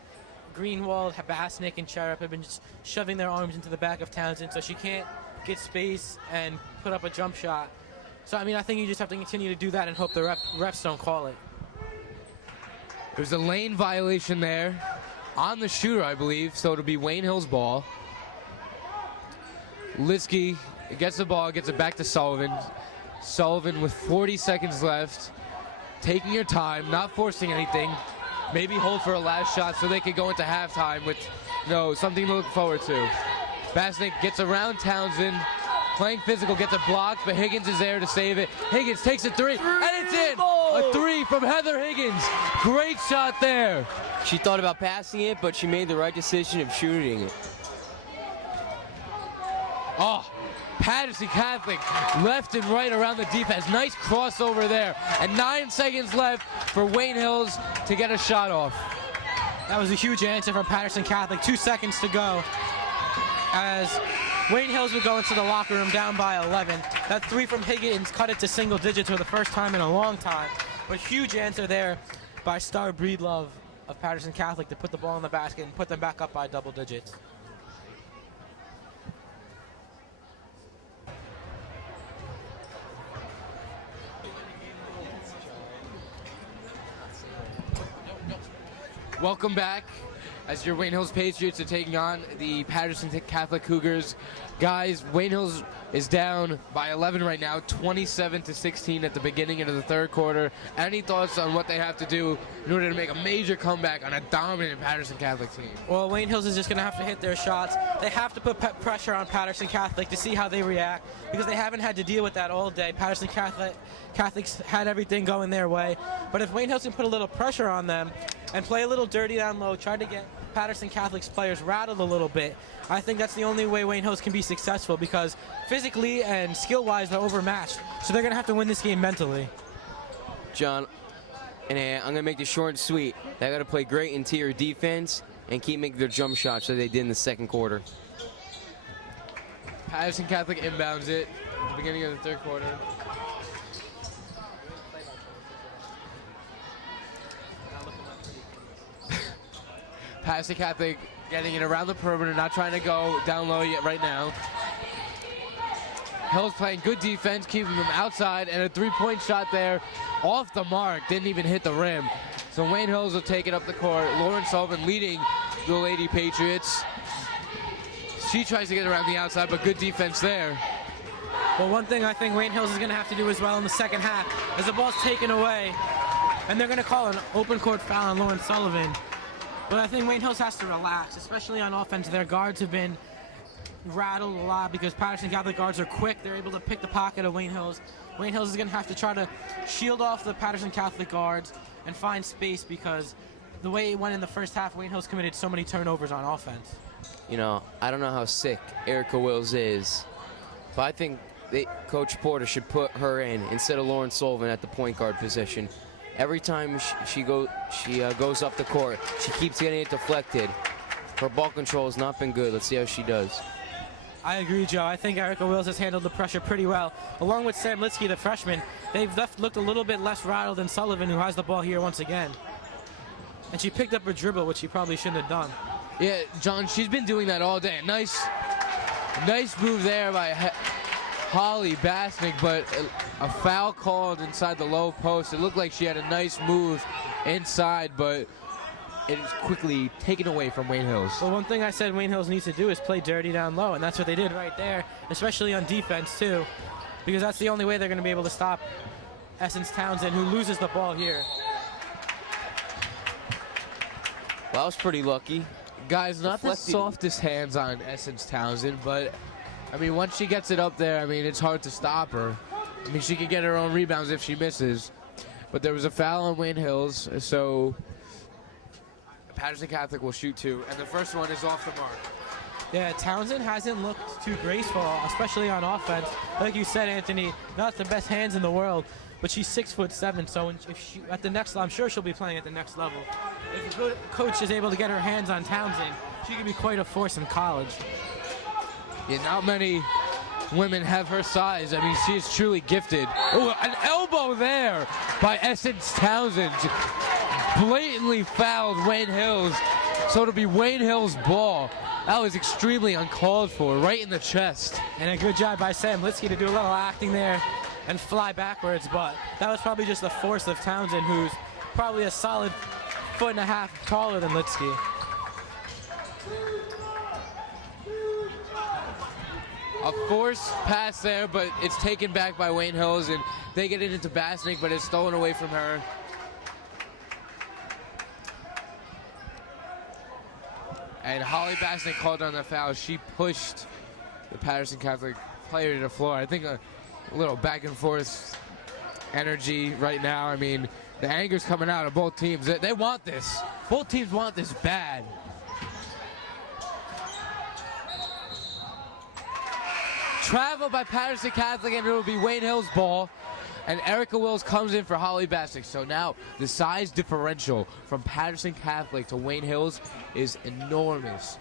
Greenwald, Habasnik, and Cherub have been just shoving their arms into the back of Townsend so she can't get space and put up a jump shot. So, I mean, I think you just have to continue to do that and hope the refs don't call it. There's a lane violation there on the shooter, I believe, so it'll be Wayne Hills' ball. Litsky gets the ball, gets it back to Sullivan. Sullivan with 40 seconds left, taking your time, not forcing anything. Maybe hold for a last shot so they could go into halftime with, something to look forward to. Basnick gets around Townsend, playing physical, gets it blocked, but Higgins is there to save it. Higgins takes a three, and it's in! A three from Heather Higgins. Great shot there. She thought about passing it, but she made the right decision of shooting it. Oh, Paterson Catholic left and right around the defense. Nice crossover there. And 9 seconds left for Wayne Hills to get a shot off. That was a huge answer from Paterson Catholic. 2 seconds to go as Wayne Hills would go into the locker room down by 11. That three from Higgins cut it to single digits for the first time in a long time. But huge answer there by Star Breedlove of Paterson Catholic to put the ball in the basket and put them back up by double digits. Welcome back as your Wayne Hills Patriots are taking on the Paterson Catholic Cougars. Guys, Wayne Hills is down by 11 right now, 27-16 at the beginning of the third quarter. Any thoughts on what they have to do in order to make a major comeback on a dominant Paterson Catholic team? Well, Wayne Hills is just going to have to hit their shots. They have to put pressure on Paterson Catholic to see how they react, because they haven't had to deal with that all day. Paterson Catholic's had everything going their way. But if Wayne Hills can put a little pressure on them and play a little dirty down low, try to get Paterson Catholic's players rattled a little bit, I think that's the only way Wayne Hills can be successful, because physically and skill-wise they're overmatched. So they're going to have to win this game mentally. John, and I'm going to make this short and sweet. They got to play great interior defense and keep making their jump shots that they did in the second quarter. Paterson Catholic inbounds it at the beginning of the third quarter. Paterson Catholic getting it around the perimeter, not trying to go down low yet right now. Hills playing good defense, keeping them outside, and a three-point shot there off the mark. Didn't even hit the rim. So Wayne Hills will take it up the court. Lauren Sullivan leading the Lady Patriots. She tries to get around the outside, but good defense there. Well, one thing I think Wayne Hills is going to have to do as well in the second half is the ball's taken away, and they're going to call an open court foul on Lauren Sullivan. But I think Wayne Hills has to relax, especially on offense. Their guards have been rattled a lot because Paterson Catholic guards are quick. They're able to pick the pocket of Wayne Hills. Wayne Hills is going to have to try to shield off the Paterson Catholic guards and find space, because the way it went in the first half, Wayne Hills committed so many turnovers on offense. You know, I don't know how sick Erica Wills is, but I think Coach Porter should put her in instead of Lauren Sullivan at the point guard position. Every time she goes up the court, she keeps getting it deflected. Her ball control has not been good. Let's see how she does. I agree, Joe. I think Erica Wills has handled the pressure pretty well. Along with Sam Litsky, the freshman, they've looked a little bit less rattled than Sullivan, who has the ball here once again. And she picked up her dribble, which she probably shouldn't have done. Yeah, John, she's been doing that all day. Nice move there by Holly Basnick, but a foul called inside the low post. It looked like she had a nice move inside, but it is quickly taken away from Wayne Hills. Well, one thing I said Wayne Hills needs to do is play dirty down low, and that's what they did right there, especially on defense, too, because that's the only way they're going to be able to stop Essence Townsend, who loses the ball here. Well, I was pretty lucky. Guys, not the softest hands on Essence Townsend, but, I mean, once she gets it up there, I mean, it's hard to stop her. I mean, she can get her own rebounds if she misses. But there was a foul on Wayne Hills, so Paterson Catholic will shoot two, and the first one is off the mark. Yeah, Townsend hasn't looked too graceful, especially on offense. Like you said, Anthony, not the best hands in the world, but she's 6'7", so if she, at the next level, I'm sure she'll be playing at the next level. If a good coach is able to get her hands on Townsend, she could be quite a force in college. Yeah, not many women have her size. I mean, she is truly gifted. Oh, an elbow there by Essence Townsend. Blatantly fouled Wayne Hills, so it'll be Wayne Hills' ball. That was extremely uncalled for, right in the chest. And a good job by Sam Litsky to do a little acting there and fly backwards, but that was probably just the force of Townsend, who's probably a solid 1.5 feet taller than Litsky. A forced pass there, but it's taken back by Wayne Hills, and they get it into Basnick, but it's stolen away from her. And Holly Basnick called on the foul. She pushed the Paterson Catholic player to the floor. I think a little back and forth energy right now. I mean, the anger's coming out of both teams. They want this. Both teams want this bad. Travel by Paterson Catholic, and it will be Wayne Hills' ball. And Erica Wills comes in for Holly Basnick. So now the size differential from Paterson Catholic to Wayne Hills is enormous.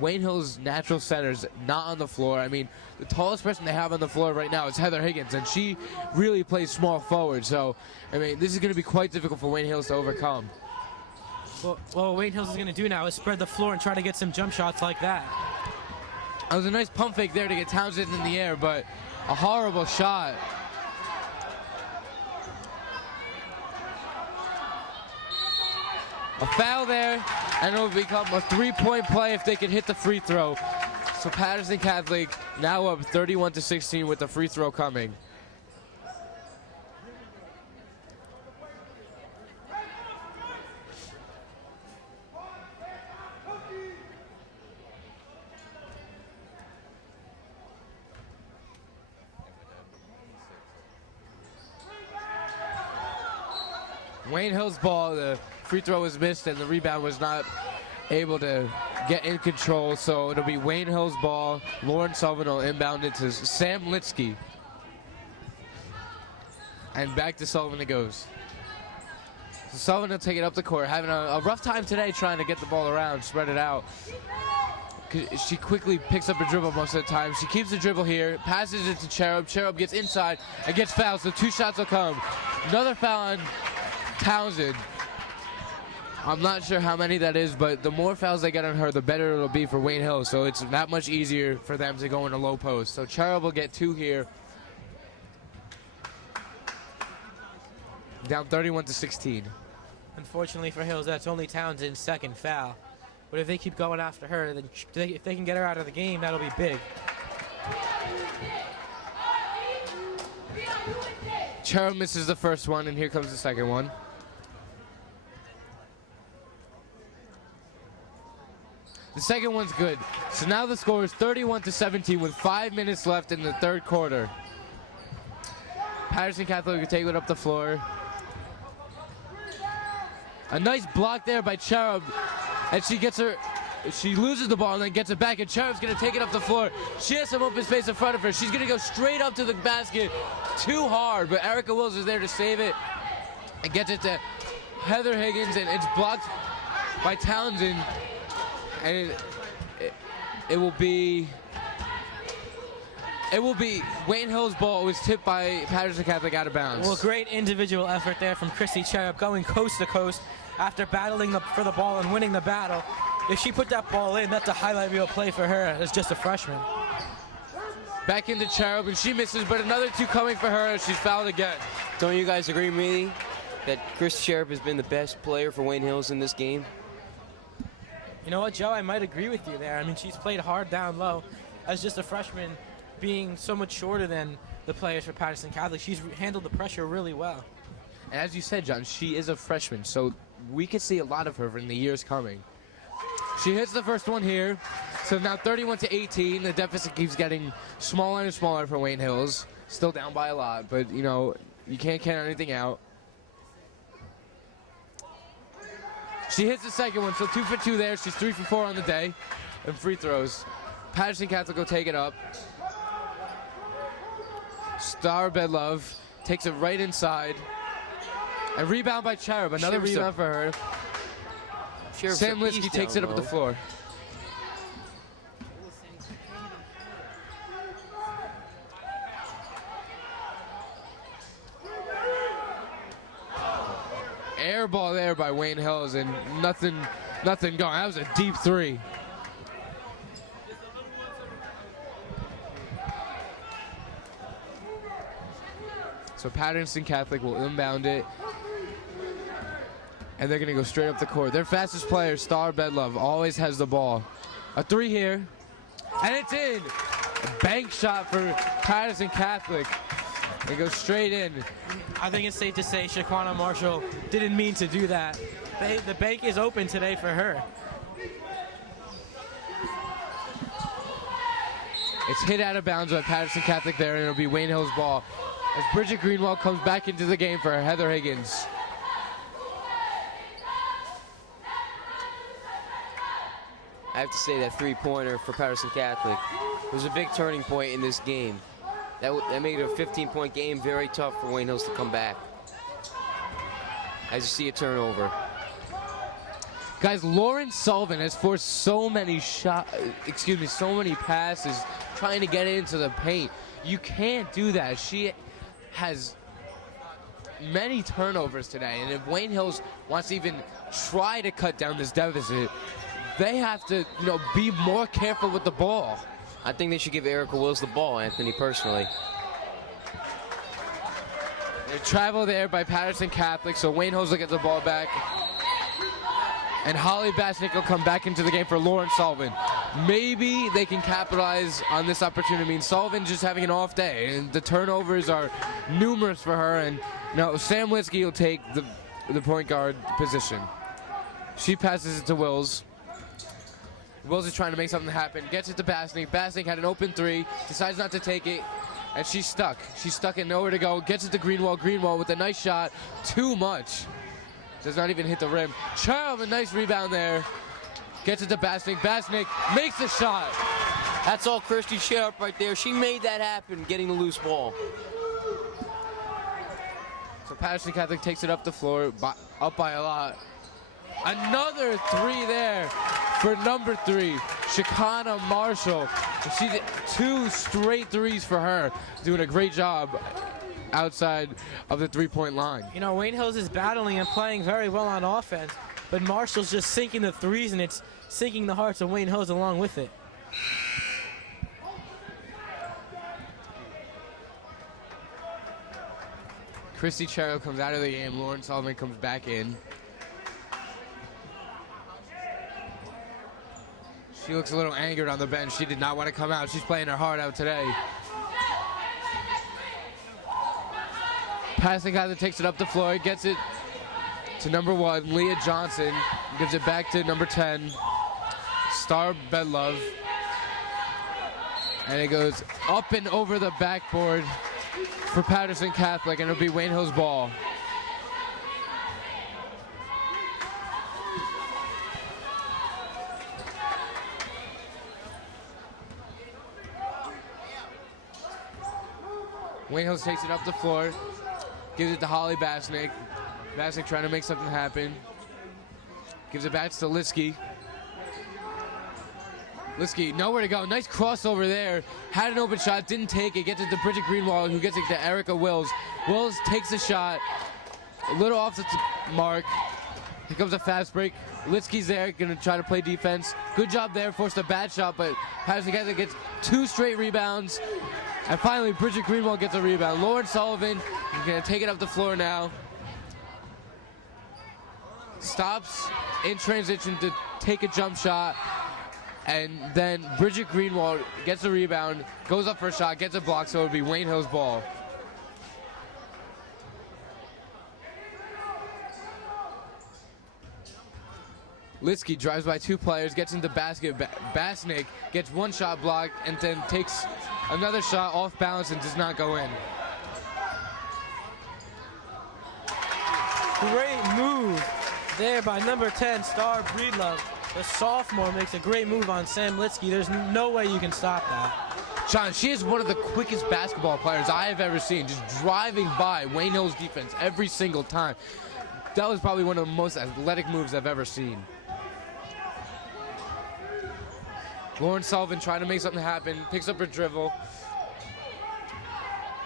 Wayne Hills' natural center's not on the floor. I mean, the tallest person they have on the floor right now is Heather Higgins, and she really plays small forward. So, I mean, this is going to be quite difficult for Wayne Hills to overcome. Well, what Wayne Hills is going to do now is spread the floor and try to get some jump shots like that. That was a nice pump fake there to get Townsend in the air, but a horrible shot. A foul there, and it will become a three-point play if they can hit the free throw. So Paterson Catholic now up 31-16 with the free throw coming. Wayne Hills' ball, the free throw was missed and the rebound was not able to get in control, so it'll be Wayne Hills' ball. Lauren Sullivan will inbound it to Sam Litsky. And back to Sullivan it goes. So Sullivan will take it up the court, having a rough time today trying to get the ball around, spread it out. She quickly picks up the dribble most of the time. She keeps the dribble here, passes it to Cherub. Cherub gets inside and gets fouled, so two shots will come. Another foul on Townsend. I'm not sure how many that is, but the more fouls they get on her, the better it'll be for Wayne Hills. So it's that much easier for them to go in a low post. So Cherub will get two here. Down 31-16. Unfortunately for Hills, that's only Townsend's second foul. But if they keep going after her, then if they can get her out of the game, that'll be big. Cherub misses the first one, and here comes the second one. The second one's good. So now the score is 31-17 with 5 minutes left in the third quarter. Paterson Catholic will take it up the floor. A nice block there by Cherub, and she gets her she loses the ball and then gets it back, and Cherub's gonna take it up the floor. She has some open space in front of her. She's gonna go straight up to the basket, too hard, but Erica Wills is there to save it and gets it to Heather Higgins, and it's blocked by Townsend, and it will be Wayne Hill's ball. It was tipped by Paterson Catholic out of bounds. Well, great individual effort there from Christy Cherub, going coast to coast after battling for the ball and winning the battle. If she put that ball in, that's a highlight reel play for her as just a freshman. Back into Cherub, and she misses, but another two coming for her as she's fouled again. Don't you guys agree with me that Chris Cherub has been the best player for Wayne Hills in this game? You know what, Joe? I might agree with you there. I mean, she's played hard down low. As just a freshman, being so much shorter than the players for Paterson Catholic, she's handled the pressure really well. And as you said, John, she is a freshman, so we could see a lot of her in the years coming. She hits the first one here. So now 31-18. The deficit keeps getting smaller and smaller for Wayne Hills. Still down by a lot, but, you know, you can't count anything out. She hits the second one, so 2 for 2 there. She's 3 for 4 on the day and free throws. Paterson Catholic will take it up. Star Bedlove takes it right inside. A rebound by Cherub. Another rebound for her. Sam Liskey takes it up at the floor. Air ball there by Wayne Hills, and nothing going. That was a deep three. So Paterson Catholic will inbound it, and they're going to go straight up the court. Their fastest player, Star Bedlove, always has the ball. A three here, and it's in. A bank shot for Paterson Catholic. It goes straight in. I think it's safe to say Shaquana Marshall didn't mean to do that. The bank is open today for her. It's hit out of bounds by Paterson Catholic there, and it'll be Wayne Hill's ball as Bridget Greenwell comes back into the game for Heather Higgins. I have to say that three-pointer for Paterson Catholic was a big turning point in this game. That made it a 15-point game, very tough for Wayne Hills to come back. As you see a turnover. Guys, Lauren Sullivan has forced so many passes trying to get into the paint. You can't do that. She has many turnovers today, and if Wayne Hills wants to even try to cut down this deficit, they have to, be more careful with the ball. I think they should give Erica Wills the ball, Anthony, personally. They travel there by Paterson Catholic, so Wayne Hills will get the ball back. And Holly Basnick will come back into the game for Lauren Sullivan. Maybe they can capitalize on this opportunity. I mean, Sullivan's just having an off day, and the turnovers are numerous for her. And Sam Liskey will take the point guard position. She passes it to Wills. Wills is trying to make something happen. Gets it to Basnick. Basnick had an open three. Decides not to take it. And she's stuck. She's stuck and nowhere to go. Gets it to Greenwell. Greenwell with a nice shot. Too much. Does not even hit the rim. Cherub, a nice rebound there. Gets it to Basnick. Basnick makes the shot. That's all Christy Cherub right there. She made that happen, getting the loose ball. So Paterson Catholic takes it up the floor, up by a lot. Another three there for number 3, Shaquana Marshall. She's 2 straight threes for her. Doing a great job outside of the three-point line. Wayne Hills is battling and playing very well on offense, but Marshall's just sinking the threes, and it's sinking the hearts of Wayne Hills along with it. Christy Cherub comes out of the game. Lauren Sullivan comes back in. She looks a little angered on the bench. She did not want to come out. She's playing her heart out today. Passing Catholic takes it up the floor, gets it to number 1, Leah Johnson. Gives it back to number 10, Star Bedlove. And it goes up and over the backboard for Paterson Catholic, and it'll be Wayne Hill's ball. Wayne Hills takes it up the floor, gives it to Holly Basnick. Basnick trying to make something happen. Gives it back to Litsky. Litsky, nowhere to go. Nice crossover there. Had an open shot, didn't take it. Gets it to Bridget Greenwald, who gets it to Erica Wills. Wills takes a shot. A little off the mark. Here comes a fast break. Litsky's there, gonna try to play defense. Good job there, forced a bad shot, but Paterson Catholic gets 2 straight rebounds. And finally, Bridget Greenwald gets a rebound. Lauren Sullivan is gonna take it up the floor now. Stops in transition to take a jump shot. And then Bridget Greenwald gets a rebound, goes up for a shot, gets a block, so it'll be Wayne Hills' ball. Litsky drives by 2 players, gets into basket. Basnick gets 1 shot blocked and then takes another shot off balance and does not go in. Great move there by number 10, Star Breedlove. The sophomore makes a great move on Sam Litsky. There's no way you can stop that. Sean, she is one of the quickest basketball players I have ever seen, just driving by Wayne Hills defense every single time. That was probably one of the most athletic moves I've ever seen. Lauren Sullivan trying to make something happen, picks up her dribble.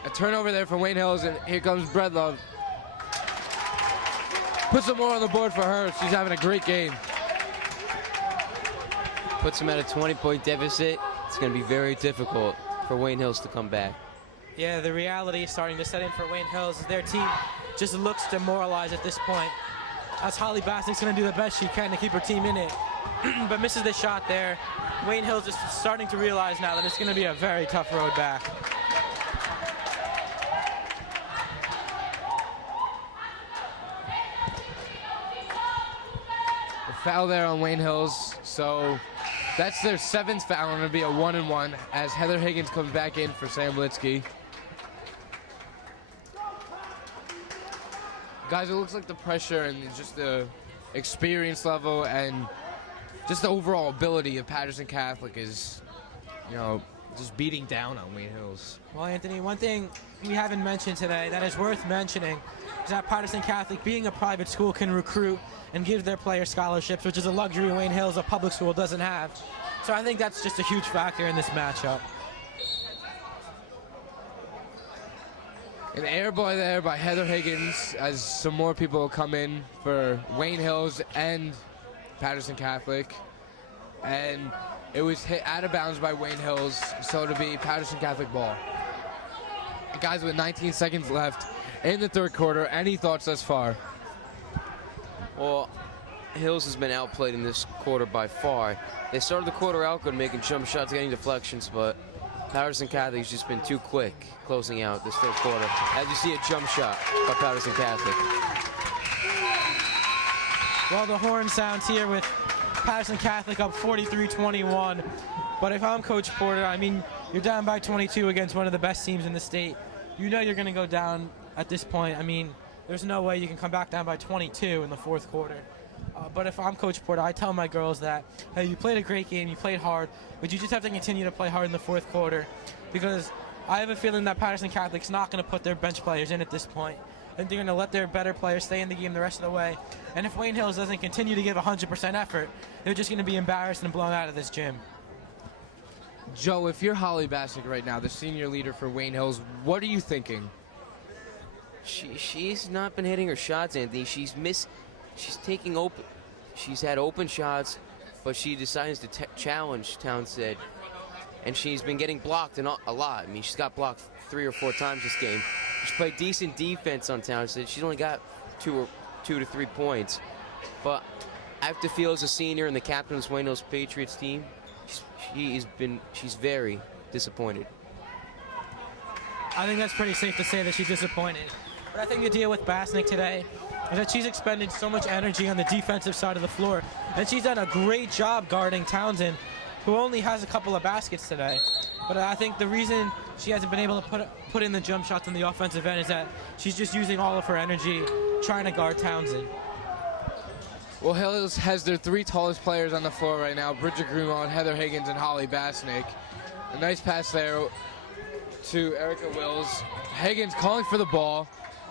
A turnover there for Wayne Hills, and here comes Breedlove. Put some more on the board for her. She's having a great game. Puts them at a 20-point deficit. It's going to be very difficult for Wayne Hills to come back. Yeah, the reality is starting to set in for Wayne Hills. Their team just looks demoralized at this point. As Holly Basnick's going to do the best she can to keep her team in it, but misses the shot there. Wayne Hills is starting to realize now that it's going to be a very tough road back. A foul there on Wayne Hills, so that's their 7th foul, and it'll be a 1-and-1 as Heather Higgins comes back in for Sam Litsky. Guys, it looks like the pressure and just the experience level and just the overall ability of Paterson Catholic is, just beating down on Wayne Hills. Well, Anthony, one thing we haven't mentioned today that is worth mentioning is that Paterson Catholic, being a private school, can recruit and give their players scholarships, which is a luxury Wayne Hills, a public school, doesn't have. So I think that's just a huge factor in this matchup. An air boy there by Heather Higgins as some more people will come in for Wayne Hills and Paterson Catholic. And it was hit out of bounds by Wayne Hills, so it'll be Paterson Catholic ball. Guys, with 19 seconds left in the 3rd quarter, any thoughts thus far? Well, Hills has been outplayed in this quarter by far. They started the quarter out good, making jump shots, getting deflections, but Paterson Catholic's just been too quick closing out this 3rd quarter. As you see, a jump shot by Paterson Catholic. Well, the horn sounds here with Paterson Catholic up 43-21. But if I'm Coach Porter, I mean, you're down by 22 against one of the best teams in the state. You know you're going to go down at this point. I mean, there's no way you can come back down by 22 in the 4th quarter. But if I'm Coach Porter, I tell my girls that, hey, you played a great game, you played hard, but you just have to continue to play hard in the 4th quarter, because I have a feeling that Paterson Catholic's not going to put their bench players in at this point, and they're going to let their better players stay in the game the rest of the way. And if Wayne Hills doesn't continue to give 100% effort, they're just going to be embarrassed and blown out of this gym. Joe, if you're Holly Basnick right now, the senior leader for Wayne Hills, what are you thinking? She's not been hitting her shots, Anthony. She's taking open. She's had open shots, but she decides to challenge Townsend, and she's been getting blocked a lot. I mean, she's got blocked 3 or 4 times this game. She played decent defense on Townsend. She's only got 2 to 3 points, but I have to feel as a senior and the captain of this Wayne Hills Patriots team, she's very disappointed. I think that's pretty safe to say that she's disappointed. But I think the deal with Basnick today is that she's expended so much energy on the defensive side of the floor, and she's done a great job guarding Townsend, who only has a couple of baskets today. But I think the reason she hasn't been able to put in the jump shots on the offensive end is that she's just using all of her energy trying to guard Townsend. Well, Hills has their 3 tallest players on the floor right now, Bridget Greenwald, Heather Higgins, and Holly Basnick. A nice pass there. to Erica Wills. Higgins calling for the ball,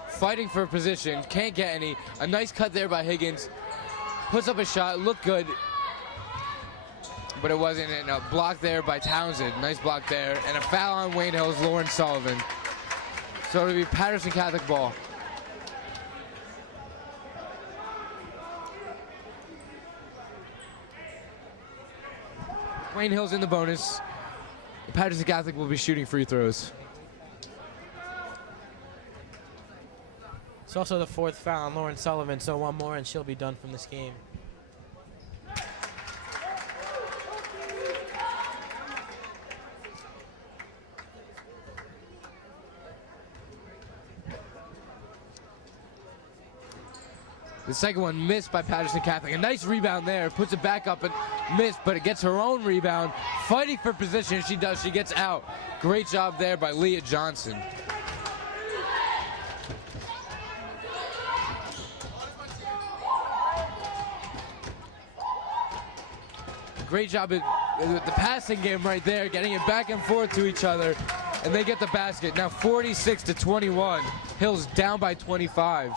fighting for position, can't get any. A nice cut there by Higgins. Puts up a shot, looked good, but it wasn't. And a block there by Townsend. Nice block there. And a foul on Wayne Hills, Lauren Sullivan. So it'll be Paterson Catholic ball. Wayne Hills in the bonus. Paterson Catholic will be shooting free throws. It's also the 4th foul on Lauren Sullivan, so one more and she'll be done from this game. The second one missed by Paterson Catholic. A nice rebound there. Puts it back up and missed, but it gets her own rebound. Fighting for position. She does. She gets out. Great job there by Leah Johnson. Great job at the passing game right there, getting it back and forth to each other. And they get the basket. Now 46-21. Hills down by 25.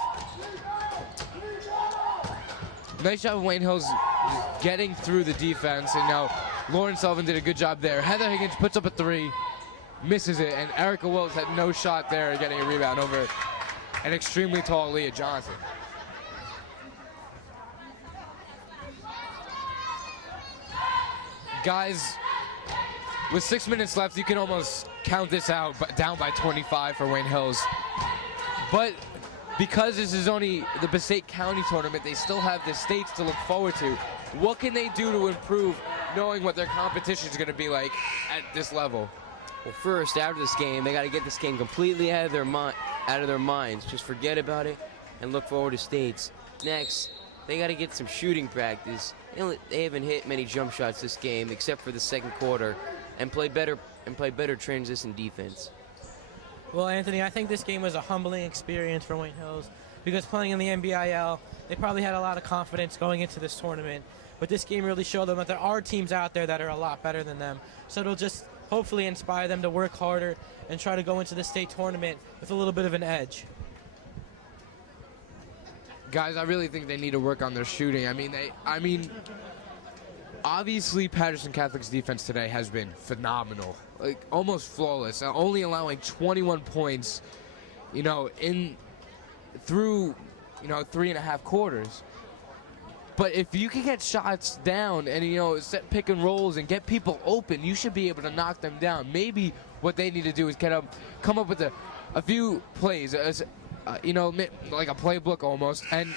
Nice job of Wayne Hills getting through the defense, and now Lauren Sullivan did a good job there. Heather Higgins puts up a 3, misses it, and Erica Wills had no shot there getting a rebound over an extremely tall Leah Johnson. Guys, with 6 minutes left, you can almost count this out, but down by 25 for Wayne Hills. But because this is only the Passaic County tournament, they still have the states to look forward to. What can they do to improve, knowing what their competition is going to be like at this level? Well, first, after this game, they got to get this game completely out of their minds. Just forget about it and look forward to states. Next, they got to get some shooting practice. They haven't hit many jump shots this game, except for the second quarter, and play better transition defense. Well, Anthony, I think this game was a humbling experience for Wayne Hills because playing in the NBIL, they probably had a lot of confidence going into this tournament. But this game really showed them that there are teams out there that are a lot better than them. So it'll just hopefully inspire them to work harder and try to go into the state tournament with a little bit of an edge. Guys, I really think they need to work on their shooting. I mean, obviously Paterson Catholic's defense today has been phenomenal, like almost flawless, only allowing 21 points, through 3.5 quarters. But if you can get shots down and set pick and rolls and get people open, you should be able to knock them down. Maybe what they need to do is come up with a few plays, like a playbook almost, and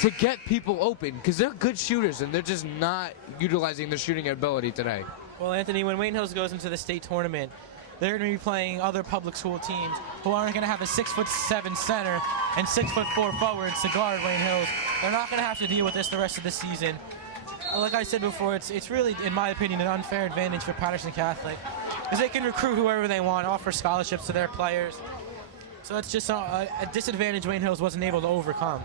to get people open, because they're good shooters and they're just not utilizing their shooting ability today. Well, Anthony, when Wayne Hills goes into the state tournament, they're going to be playing other public school teams who aren't going to have a 6'7" center and 6'4" forwards to guard Wayne Hills. They're not going to have to deal with this the rest of the season. Like I said before, it's really, in my opinion, an unfair advantage for Paterson Catholic, because they can recruit whoever they want, offer scholarships to their players. So that's just a disadvantage Wayne Hills wasn't able to overcome.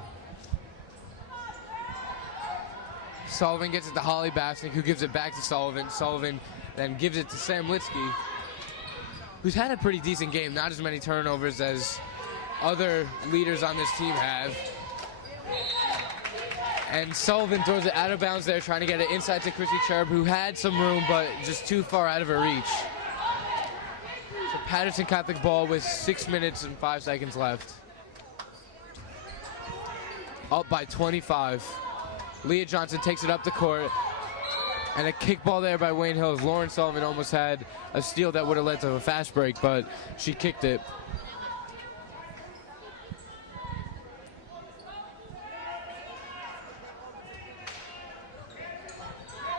Sullivan gets it to Holly Basnick, who gives it back to Sullivan. Sullivan then gives it to Sam Litsky, who's had a pretty decent game. Not as many turnovers as other leaders on this team have. And Sullivan throws it out of bounds there, trying to get it inside to Chrissy Cherub, who had some room, but just too far out of her reach. So Paterson Catholic ball with 6 minutes and 5 seconds left. Up by 25. Leah Johnson takes it up the court. And a kickball there by Wayne Hills. Lauren Sullivan almost had a steal that would have led to a fast break, but she kicked it.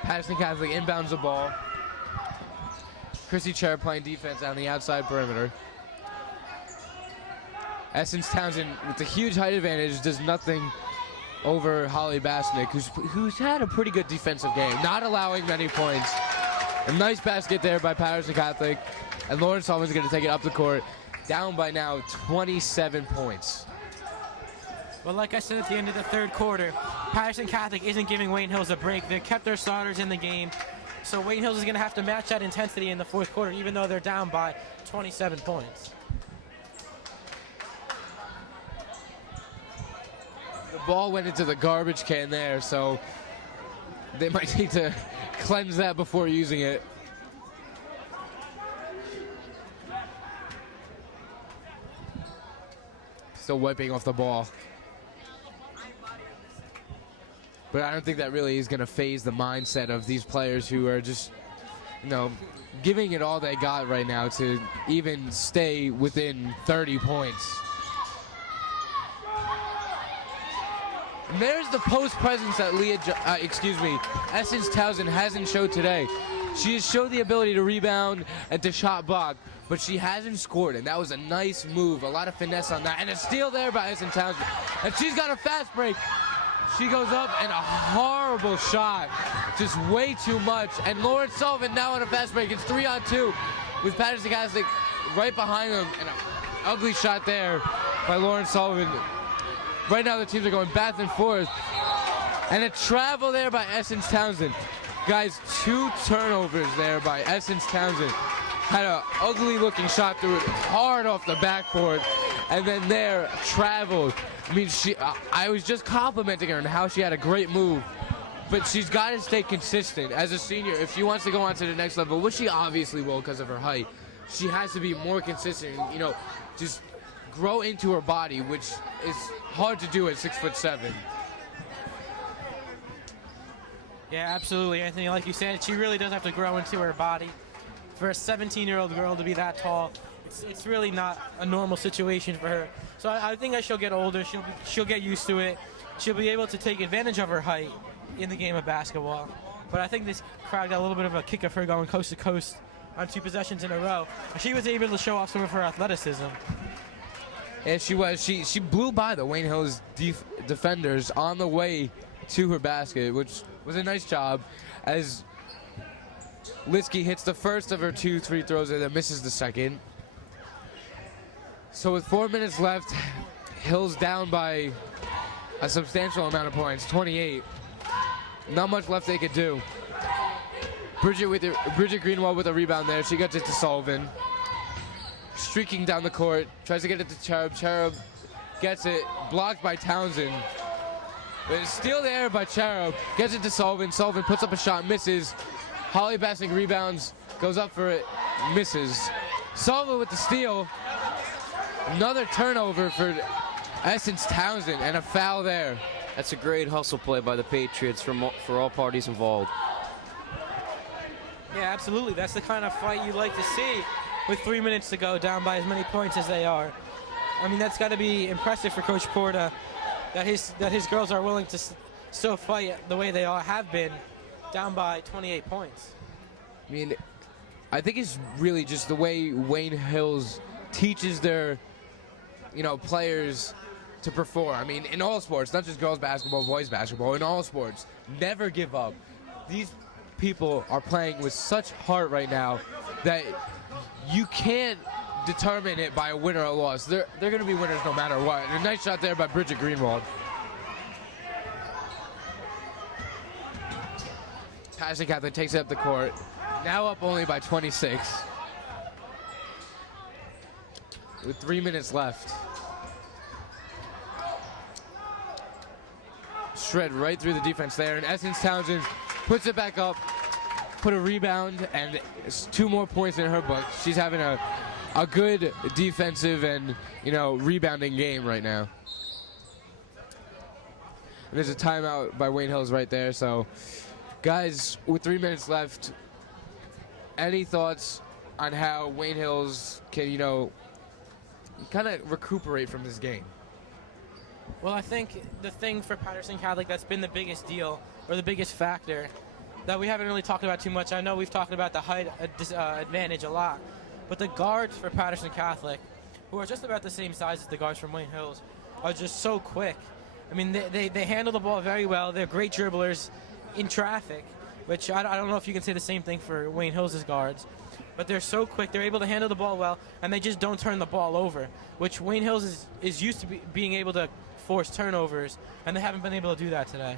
Paterson Catholic inbounds the ball. Chrissy Cherub playing defense on the outside perimeter. Essence Townsend, with a huge height advantage, does nothing over Holly Basnick, who's had a pretty good defensive game, not allowing many points. A nice basket there by Paterson Catholic, and Lauren Sullivan's going to take it up the court, down by now 27 points. Well, like I said at the end of the third quarter, Paterson Catholic isn't giving Wayne Hills a break. They kept their starters in the game, so Wayne Hills is going to have to match that intensity in the fourth quarter, even though they're down by 27 points. The ball went into the garbage can there, so they might need to cleanse that before using it. Still wiping off the ball. But I don't think that really is going to phase the mindset of these players who are just, giving it all they got right now to even stay within 30 points. And there's the post presence that Essence Townsend hasn't showed today. She has showed the ability to rebound and to shot block, but she hasn't scored, and that was a nice move. A lot of finesse on that, and a steal there by Essence Townsend. And she's got a fast break. She goes up, and a horrible shot. Just way too much. And Lauren Sullivan now on a fast break. It's 3-on-2 with Paterson Catholic right behind them, and an ugly shot there by Lauren Sullivan. Right now the teams are going back and forth. And a travel there by Essence Townsend. Guys, 2 turnovers there by Essence Townsend. Had an ugly looking shot through it hard off the backboard. And then there, traveled. I mean, I was just complimenting her on how she had a great move. But she's got to stay consistent. As a senior, if she wants to go on to the next level, which she obviously will because of her height, she has to be more consistent. Just grow into her body, which is hard to do at 6'7". Yeah, absolutely, Anthony. Like you said, she really does have to grow into her body. For a 17-year-old girl to be that tall, it's really not a normal situation for her. So I think as she'll get older, she'll get used to it. She'll be able to take advantage of her height in the game of basketball. But I think this crowd got a little bit of a kick of her going coast to coast on 2 possessions in a row. She was able to show off some of her athleticism. And she was. She blew by the Wayne Hills defenders on the way to her basket, which was a nice job, as Litsky hits the first of her 2 free throws and then misses the second. So with 4 minutes left, Hills down by a substantial amount of points, 28. Not much left they could do. Bridget Greenwald with a rebound there. She gets it to Sullivan. Streaking down the court, tries to get it to Cherub. Cherub gets it, blocked by Townsend. But it's still there by Cherub. Gets it to Sullivan. Sullivan puts up a shot, misses. Holly Bassick rebounds, goes up for it, misses. Sullivan with the steal. Another turnover for Essence Townsend, and a foul there. That's a great hustle play by the Patriots for all parties involved. Yeah, absolutely. That's the kind of fight you like to see with 3 minutes to go, down by as many points as they are. I mean, that's got to be impressive for Coach Porta, that his girls are willing to still fight the way they have been, down by 28 points. I mean, I think it's really just the way Wayne Hills teaches their, players to perform. I mean, in all sports, not just girls basketball, boys basketball, in all sports, never give up. These people are playing with such heart right now that you can't determine it by a win or a loss. They're going to be winners no matter what. And a nice shot there by Bridget Greenwald. Passaic Catholic takes it up the court. Now up only by 26. With 3 minutes left. Shred right through the defense there. And Essence Townsend puts it back up. Put a rebound, and it's 2 more points in her book. She's having a good defensive and, rebounding game right now. And there's a timeout by Wayne Hills right there. So, guys, with 3 minutes left, any thoughts on how Wayne Hills can, kind of recuperate from this game? Well, I think the thing for Paterson Catholic that's been the biggest deal, or the biggest factor, that we haven't really talked about too much. I know we've talked about the height advantage a lot, but the guards for Paterson Catholic, who are just about the same size as the guards from Wayne Hills, are just so quick. I mean, they handle the ball very well. They're great dribblers in traffic, which I don't know if you can say the same thing for Wayne Hills' guards, but they're so quick. They're able to handle the ball well, and they just don't turn the ball over, which Wayne Hills is used to being able to force turnovers, and they haven't been able to do that today.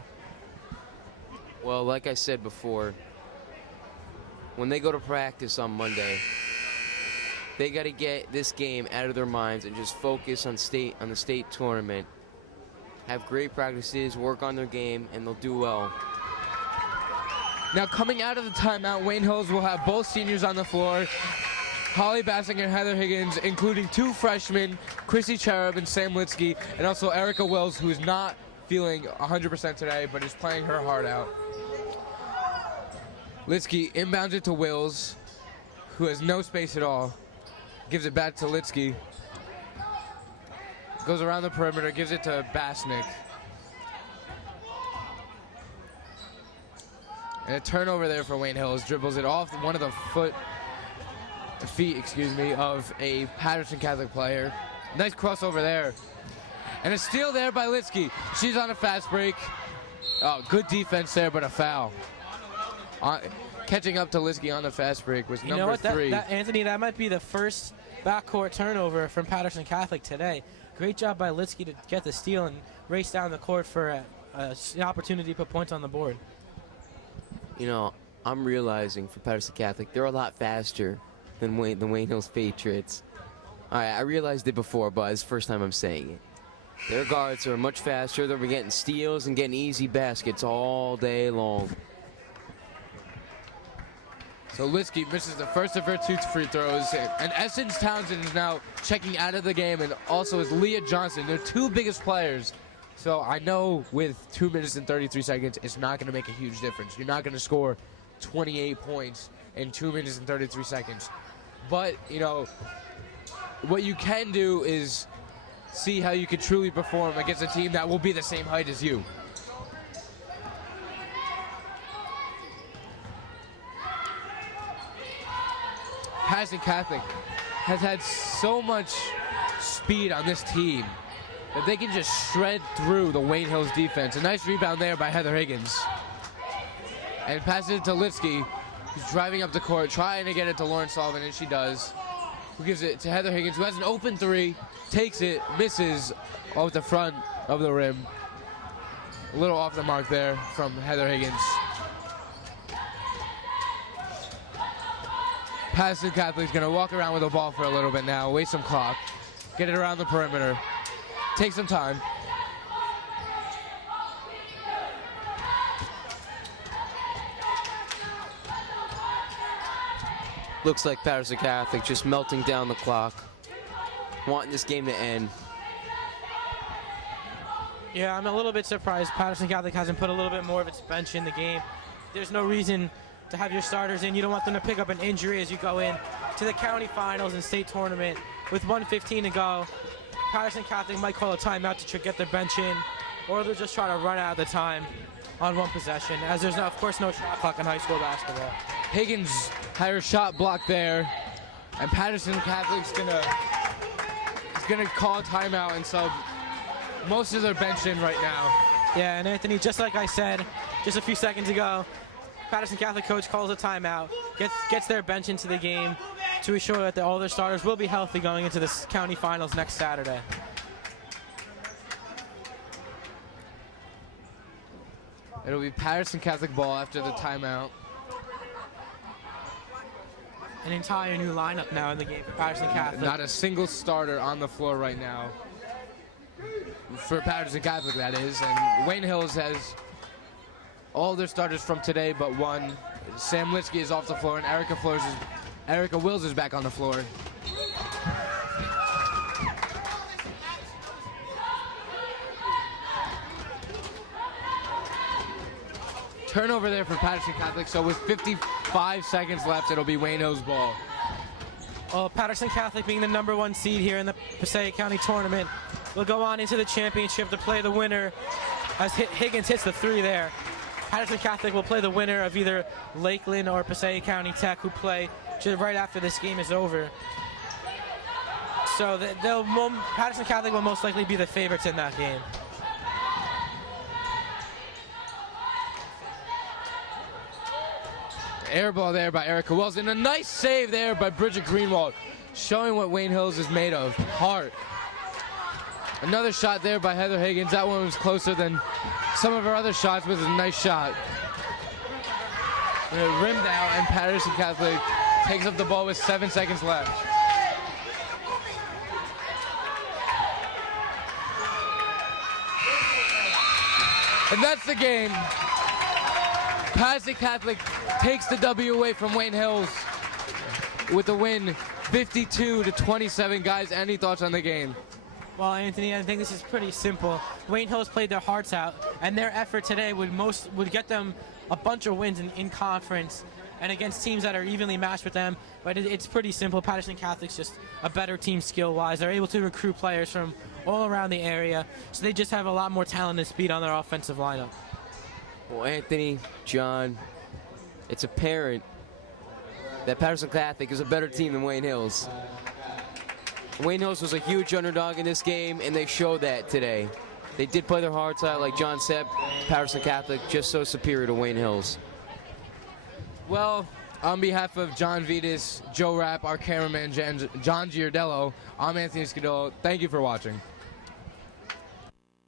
Well, like I said before, when they go to practice on Monday, They got to get this game out of their minds and just focus on the state tournament. Have great practices, work on their game, and they'll do well. Now, coming out of the timeout, Wayne Hills will have both seniors on the floor, Holly Bassinger and Heather Higgins, including 2 freshmen, Chrissy Cherub and Sam Litsky, and also Erica Wills, who is not feeling 100% today, but is playing her heart out. Litsky inbounds it to Wills, who has no space at all. Gives it back to Litsky. Goes around the perimeter, gives it to Basnick. And a turnover there for Wayne Hills. Dribbles it off one of the feet of a Paterson Catholic player. Nice crossover there. And a steal there by Litsky. She's on a fast break. Oh, good defense there, but a foul. Catching up to Litsky on the fast break was number 3. Anthony, that might be the first backcourt turnover from Paterson Catholic today. Great job by Litsky to get the steal and race down the court for an opportunity to put points on the board. You know, I'm realizing for Paterson Catholic, they're a lot faster than the Wayne Hills Patriots. All right, I realized it before, but it's the first time I'm saying it. Their guards are much faster. They'll be getting steals and getting easy baskets all day long. So Litsky misses the first of her 2 free throws. And Essence Townsend is now checking out of the game, and also is Leah Johnson. They're 2 biggest players. So I know with 2 minutes and 33 seconds, it's not going to make a huge difference. You're not going to score 28 points in 2 minutes and 33 seconds. But, you know, what you can do is see how you can truly perform against a team that will be the same height as you. Paterson Catholic has had so much speed on this team that they can just shred through the Wayne Hills defense. A nice rebound there by Heather Higgins. And passes it to Litsky, who's driving up the court, trying to get it to Lauren Sullivan, and she does. Who gives it to Heather Higgins, who has an open 3, takes it, misses off the front of the rim. A little off the mark there from Heather Higgins. Paterson Catholic's going to walk around with the ball for a little bit now, waste some clock, get it around the perimeter, take some time. Looks like Paterson Catholic just melting down the clock, wanting this game to end. Yeah, I'm a little bit surprised Paterson Catholic hasn't put a little bit more of its bench in the game. There's no reason to have your starters in. You don't want them to pick up an injury as you go in to the county finals and state tournament with 1:15 to go. Paterson Catholic might call a timeout to get their bench in, or they'll just try to run out of the time on one possession, as there's, of course, no shot clock in high school basketball. Higgins had her shot blocked there, and Paterson Catholic's gonna call a timeout and sub most of their bench in right now. Yeah, and Anthony, just like I said just a few seconds ago, Paterson Catholic coach calls a timeout, gets their bench into the game to ensure that all their starters will be healthy going into the county finals next Saturday. It'll be Paterson Catholic ball after the timeout. An entire new lineup now in the game for Paterson Catholic. Not a single starter on the floor right now. For Paterson Catholic, that is. And Wayne Hills has all their starters from today but one. Sam Litsky is off the floor, and Erica Wills is back on the floor. Turnover there for Paterson Catholic, so with 55 seconds left, it'll be Wayne Hills' ball. Well, Paterson Catholic being the #1 seed here in the Passaic County Tournament will go on into the championship to play the winner as Higgins hits the 3 there. Paterson Catholic will play the winner of either Lakeland or Passaic County Tech, who play right after this game is over. So Paterson Catholic will most likely be the favorites in that game. Air ball there by Erica Wells, and a nice save there by Bridget Greenwald, showing what Wayne Hills is made of, heart. Another shot there by Heather Higgins. That one was closer than some of her other shots, but it was a nice shot. And it rimmed out, and Paterson Catholic takes up the ball with 7 seconds left. And that's the game. Passaic Catholic takes the W away from Wayne Hills with the win 52-27. Guys, any thoughts on the game? Well, Anthony, I think this is pretty simple. Wayne Hills played their hearts out, and their effort today would get them a bunch of wins in conference and against teams that are evenly matched with them. But it's pretty simple. Paterson Catholic's just a better team skill-wise. They're able to recruit players from all around the area, so they just have a lot more talent and speed on their offensive lineup. Well, Anthony, John, it's apparent that Paterson Catholic is a better team than Wayne Hills. Wayne Hills was a huge underdog in this game, and they showed that today. They did play their hearts out, like John said. Paterson Catholic just so superior to Wayne Hills. Well, on behalf of John Vittas, Joe Rapp, our cameraman, John Giardello, I'm Anthony Scudillo. Thank you for watching.